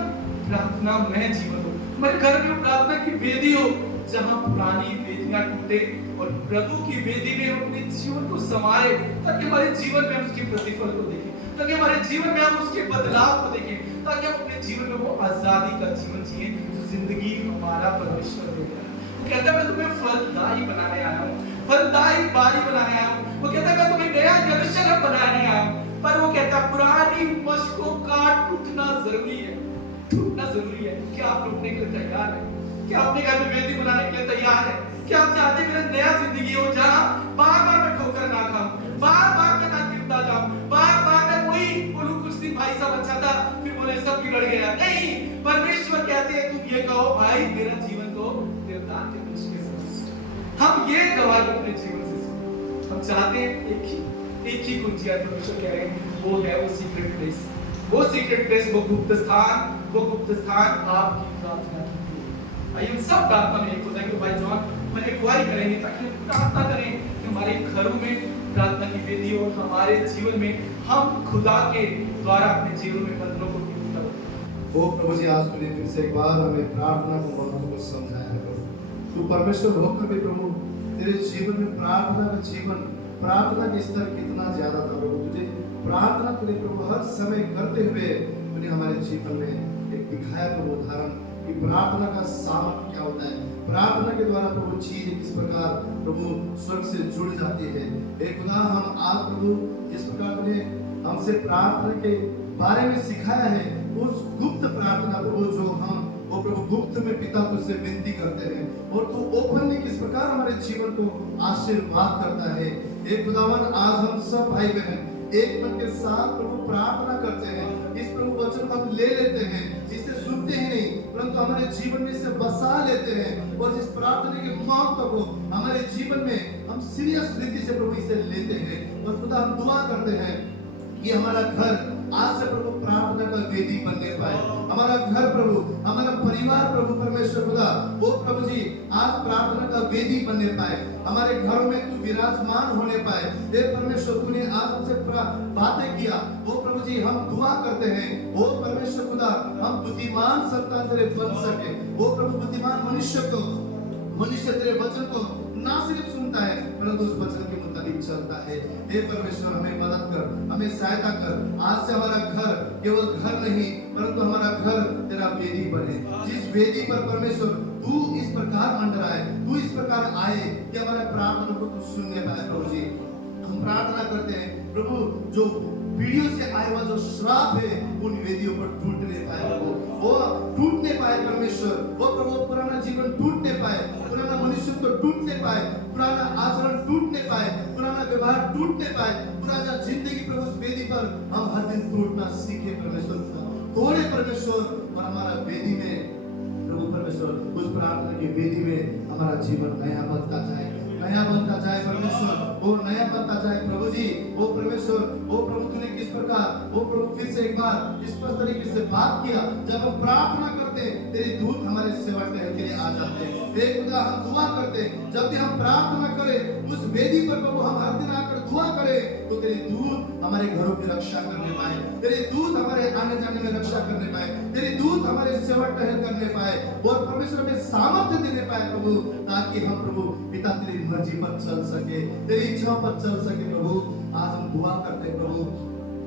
प्रार्थनामय जीवन हो, हमारे घर में प्रार्थना की वेदी हो, जहां पुरानी वेदियां टूटे और प्रभु की वेदी में हम अपने जीवन को संवारे, ताकि हमारे जीवन में हम उसके प्रतिफल को देखें, ताकि हमारे जीवन में हम उसके बदलाव को देखें, ताकि हम अपने जीवन में वो आजादी का जीवन जिए जो जिंदगी हमारा परमेश्वर दे रहा है। वो कहता है मैं तुम्हें फलदायी बनाने आया हूँ, फलदायी बारी बनाने आया हूँ। वो कहता है मैं तुम्हें नया यरूशलेम बनाने आया हूँ। पर वो कहता है पुरानी मशकों का टूटना जरूरी है, टूटना जरूरी है। क्या आप टूटने के लिए तैयार हैं? क्या अपने घर में वेदी बनाने के लिए तैयार है? क्या आप चाहते हैं मेरा नया जिंदगी हो जहां बार-बार मैं ठोकर ना खाऊं, बार-बार मैं ना गिरता जाऊं, बार-बार मैं वही बोलूं कुछ दिन भाई साहब अच्छा था, फिर बोले सब बिगड़ गया। नहीं, परमेश्वर कहते हैं तुम ये कहो भाई मेरा जीवन को देवदार के वृक्ष के समान। हम ये गवाही अपने जीवन से सुनो। हम चाहते हैं एक ही कुंजी है, परमेश्वर कह रहे हैं वो है वो सीक्रेट प्लेस, वो सीक्रेट प्लेस, वो गुप्त स्थान, वो गुप्त स्थान आपकी प्रार्थना की। आइए हम सब प्रार्थना में एक हो जाएंगे। भाई जॉन मैं अगुवाई करेंगे ताकि हम प्रार्थना करें कि हमारे घरों में प्रार्थना की वेदी और हमारे जीवन में हम खुदा के द्वारा अपने जीवन में बंधनों को टूटा हो। ओ प्रभु जी, आज तूने फिर से एक बार हमें प्रार्थना को महत्व को समझाया है प्रभु। तू परमेश्वर होकर भी प्रभु तेरे जीवन में प्रार्थना का जीवन, प्रार्थना के स्तर कितना ज्यादा था प्रभु। तुझे प्रार्थना के लिए प्रभु हर समय करते हुए तूने हमारे जीवन में एक दिखाया प्रभु उदाहरण कि प्रार्थना का सामर्थ्य क्या होता है, प्रार्थना के द्वारा प्रभु चीज किस प्रकार प्रभु स्वर्ग से जुड़ जाती है। एक खुदा हम आज प्रभु जिस प्रकार तूने हमसे प्रार्थना के बारे में सिखाया है, उस गुप्त प्रार्थना प्रभु जो हम वो प्रभु गुप्त में पिता तुझसे विनती करते हैं और तू ओपनली किस प्रकार हमारे जीवन को आशीर्वाद करता है। एक खुदावन आज हम सब भाई बहन एक मन के साथ प्रभु प्रार्थना करते हैं, इस प्रभु वचन को हम ले लेते हैं, इसे सुनते ही नहीं परंतु हमारे जीवन में इसे बसा लेते हैं और जिस प्रार्थना के महत्व को हमारे जीवन में हम सीरियस रीति से प्रभु इसे लेते हैं। और खुदा हम दुआ करते हैं कि हमारा घर आज से प्रभु प्रार्थना का वेदी बनने पाए, हमारा घर प्रभु, हमारा परिवार प्रभु परमेश्वर खुदा वो प्रभु जी आज प्रार्थना का वेदी बनने पाए, हमारे घरों में तू विराजमान होने पाए। हे परमेश्वर तूने आज हमसे बातें किया, वो प्रभु जी हम दुआ करते हैं वो परमेश्वर खुदा हम बुद्धिमान संतान तेरे बन सके। वो प्रभु बुद्धिमान मनुष्य तेरे वचन को ना सिर्फ सुनता है परंतु उस वचन के मुताबिक चलता है। हे परमेश्वर हमें मदद कर, हमें सहायता कर। आज से हमारा घर केवल घर नहीं परंतु हमारा घर तेरा वेदी बने, जिस वेदी पर परमेश्वर तू इस प्रकार मंडराए, तू इस प्रकार आए कि हमारे प्रार्थना को तू सुनने पाए प्रभु जी। हम प्रार्थना करते हैं प्रभु, जो पीढ़ियों से आए हुआ जो श्राप है उन वेदियों पर टूटने पाए प्रभु, वो टूटने पाए परमेश्वर, वो प्रभु पुराना जीवन टूटने पाए, पुराना मनुष्य तो टूटने पाए, पुराना आचरण टूटने पाए, पुराना व्यवहार टूटने पाए, पुराना जिंदगी प्रभु उस वेदी पर हम हर दिन टूटना सीखे परमेश्वर, तोड़े परमेश्वर, और हमारा वेदी में प्रभु परमेश्वर उस प्रार्थना की वेदी में हमारा जीवन नया बनता जाए, नया बनता जाए परमेश्वर, वो नया बनता जाए प्रभु जी। वो परमेश्वर, वो प्रभु तूने किस प्रकार, वो प्रभु फिर से एक बार इस तरीके से बात किया, जब हम प्रार्थना करते हैं तेरे दूत हमारे सेवा टहल के लिए आ जाते हैं। एक खुदा हम दुआ करते हैं, जब भी हम प्रार्थना करें उस वेदी पर प्रभु हम हर दिन आकर दुआ करें तो तेरे दूत हमारे घरों की रक्षा करने पाए, तेरे दूत हमारे आने जाने में रक्षा करने पाए, तेरे दूत हमारे सेवा टहल करने पाए, और परमेश्वर में सामर्थ्य देने पाए प्रभु, ताकि हम प्रभु पिता तेरी मर्जी पर चल सके, तेरी इच्छाओं पर चल सके प्रभु। आज हम दुआ करते हैं प्रभु,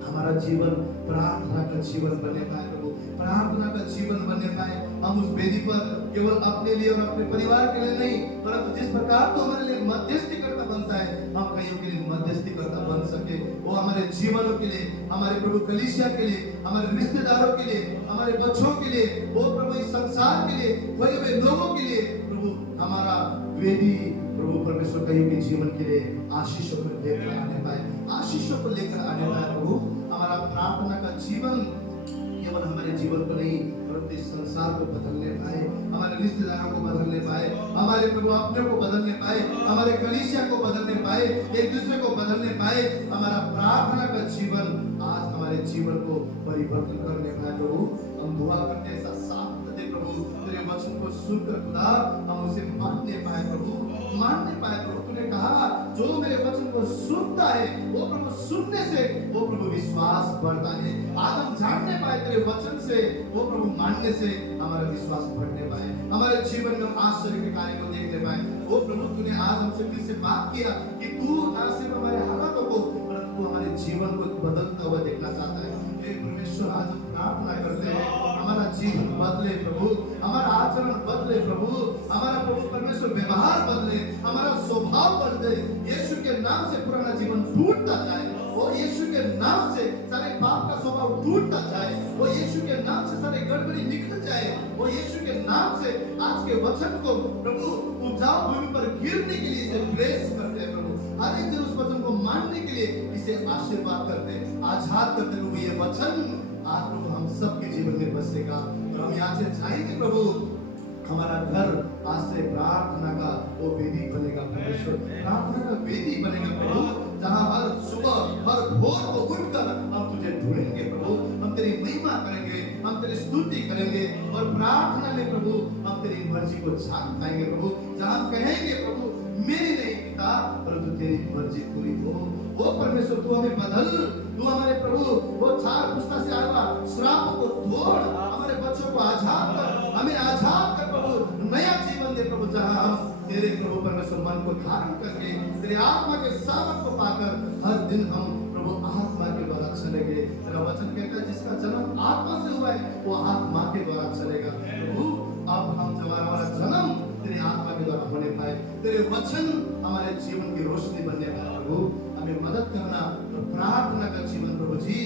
हमारा जीवन प्रार्थना का जीवन बने पाए प्रभु, प्रार्थना का जीवन बने पाए। हम उस वेदी पर केवल अपने लिए और अपने परिवार के लिए नहीं, परंतु जिस प्रकार तो हमारे लिए मध्यस्थी करता बनता है, हम कईयों के लिए मध्यस्थी करता बन सके। वो हमारे जीवनों के लिए, हमारे प्रभु कलीसिया के लिए, हमारे रिश्तेदारों के लिए, हमारे बच्चों के लिए, वो प्रभु इस संसार के लिए, खोए हुए लोगों के लिए प्रभु हमारा वेदी प्रभु परमेश्वर कईयों के जीवन के लिए आशीषों को लेकर आने पाए, आशीषों को लेकर आने पाए प्रभु। हमारा प्रार्थना का जीवन केवल हमारे जीवन को नहीं, परंतु इस संसार को बदलने पाए, हमारे रिश्तेदारों को बदलने पाए, हमारे प्रभु अपने को बदलने पाए, हमारे कलीसिया को बदलने पाए, एक दूसरे को बदलने पाए। हमारा प्रार्थना का जीवन आज हमारे जीवन को परिवर्तन करने पाए प्रभु। हम दुआ करते हैं, ऐसा साफ करते प्रभु, तेरे वचन को सुनकर खुदा हम उसे मानने पाए प्रभु, मानने पाए प्रभु। तूने कहा जो मेरे वचन को सुनता है वो प्रभु सुनने से वो प्रभु विश्वास बढ़ता है। आज हम जानने पाए तेरे वचन से, वो प्रभु मानने से हमारा विश्वास बढ़ने पाए, हमारे जीवन में आश्चर्य के कार्य को देखने पाए। वो प्रभु तूने आज हमसे फिर से बात किया कि तू न सिर्फ हमारे हालातों को परंतु तू हमारे जीवन को बदलता हुआ देखना चाहता है। हे परमेश्वर, आज हम प्रार्थना करते हैं हमारा जीवन बदले प्रभु, हमारा आचरण बदले प्रभु, हमारा प्रभु परमेश्वर व्यवहार बदले, हमारा स्वभाव बदले। यीशु के नाम से पुराना जीवन टूटता जाए, और यीशु के नाम से सारे पाप का स्वभाव टूटता जाए, और यीशु के नाम से सारे गड़बड़ी निकल जाए, और यीशु के नाम से आज के वचन को प्रभु उपजाऊ भूमि पर गिरने के लिए इसे ब्लेस करते हैं प्रभु। हर एक दिन उस वचन को मानने के लिए इसे आशीर्वाद करते हैं, आजाद करते प्रभु। ये वचन आज प्रभु हम सबके जीवन में बसेगा, और हम यहाँ से जाएंगे प्रभु, हमारा घर आज से प्रार्थना का वो वेदी बनेगा परमेश्वर, प्रार्थना का वेदी बनेगा प्रभु, जहाँ हर सुबह हर भोर को उठकर हम तुझे ढूंढेंगे प्रभु, हम तेरी महिमा करेंगे, हम तेरी स्तुति करेंगे, और प्रार्थना में प्रभु हम तेरी मर्जी को जान पाएंगे प्रभु, जहाँ हम कहेंगे प्रभु मेरी नहीं पिता परंतु तेरी मर्जी पूरी हो। वो परमेश्वर तू हमें बदल, तू हमारे प्रभु वो चार पुस्ता से आया श्राप को तोड़, हमारे बच्चों को आजाद कर, हमें आजाद कर प्रभु, नया जीवन दे प्रभु, जहाँ हम तेरे प्रभु परमेश्वर मन को धारण करके तेरे आत्मा के सामर्थ को पाकर हर दिन हम प्रभु आत्मा के द्वारा चलेंगे। तेरा वचन कहता है जिसका जन्म आत्मा से हुआ है वो आत्मा के द्वारा चलेगा प्रभु। अब हम जब हमारा जन्म तेरे आत्मा के द्वारा होने पाए, तेरे वचन हमारे जीवन की रोशनी बनने पाए प्रभु, हमें मदद करना। तो प्रार्थना का जीवन प्रभु जी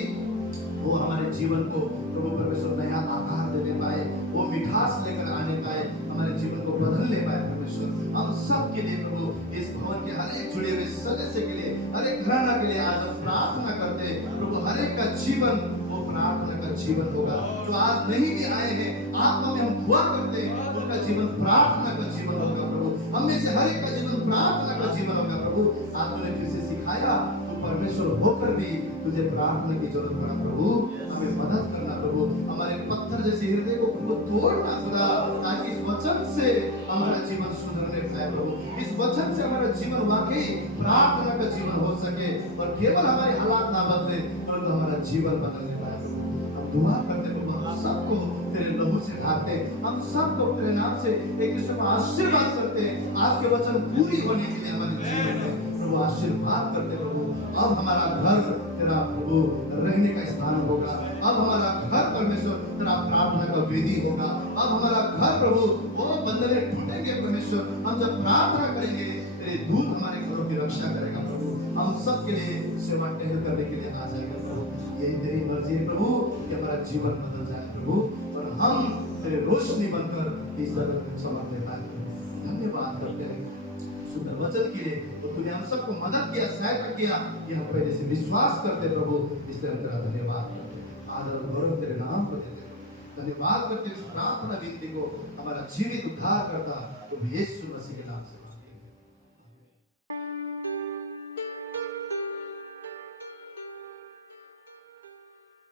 वो हमारे जीवन को प्रभु परमेश्वर नया आकार देने पाए, वो मिठास लेकर आने पाए, हमारे जीवन को बदलने पाए परमेश्वर। हम सब के लिए प्रभु इस भवन के हर एक जुड़े हुए सदस्य के लिए, हर एक घराना के लिए आज हम प्रार्थना करते हैं प्रभु, हर एक का जीवन वो प्रार्थना का जीवन होगा। जो आज नहीं भी आए हैं आत्मा में हम दुआ करते हैं उनका जीवन प्रार्थना का जीवन होगा प्रभु, हम में से हर एक का जीवन प्रार्थना का जीवन होगा प्रभु। आपने फिर से सिखाया परमेश्वर होकर भी तुझे प्रार्थना की जरूरत पड़ा प्रभु, हमें मदद करना प्रभु, हमारे पत्थर जैसे हृदय को प्रभु तोड़ना खुदा, ताकि इस वचन से हमारा जीवन सुधरने पाए प्रभु, इस वचन से हमारा जीवन वाकई प्रार्थना का जीवन हो सके, और केवल हमारे हालात ना बदले परंतु हमारा जीवन बदलने पाए प्रभु। हम दुआ करते प्रभु, हम सबको तेरे लहू से ढाकते, हम सबको तेरे नाम से एक दूसरे को आशीर्वाद करते, आज के वचन पूरी होने के लिए हमारे जीवन में प्रभु आशीर्वाद करते प्रभु। अब हमारा घर तेरा प्रभु रहने का स्थान होगा, अब हमारा घर परमेश्वर तेरा प्रार्थना का का विधि होगा। अब हमारा घर प्रभु वो बंधने टूटेंगे परमेश्वर। हम जब प्रार्थना करेंगे तेरे दूत हमारे घरों की रक्षा करेगा प्रभु। हम सबके लिए सेवा टहल करने के लिए आ जाएगा प्रभु। यही तेरी मर्जी है प्रभु कि हमारा जीवन बदल जाए प्रभु और हम तेरे रोशनी बनकर इस जगत में चमकने पाए। धन्यवाद करते हैं सुंदर वचन के लिए। तो तूने हम सबको मदद किया, सहायता किया, ये हम पहले से विश्वास करते प्रभु। इसलिए हम तेरा धन्यवाद करते, आदर और गौरव तेरे नाम को देते। धन्यवाद करते इस प्रार्थना विनती को हमारा जीवित उद्धार करता तो यीशु मसीह के नाम से।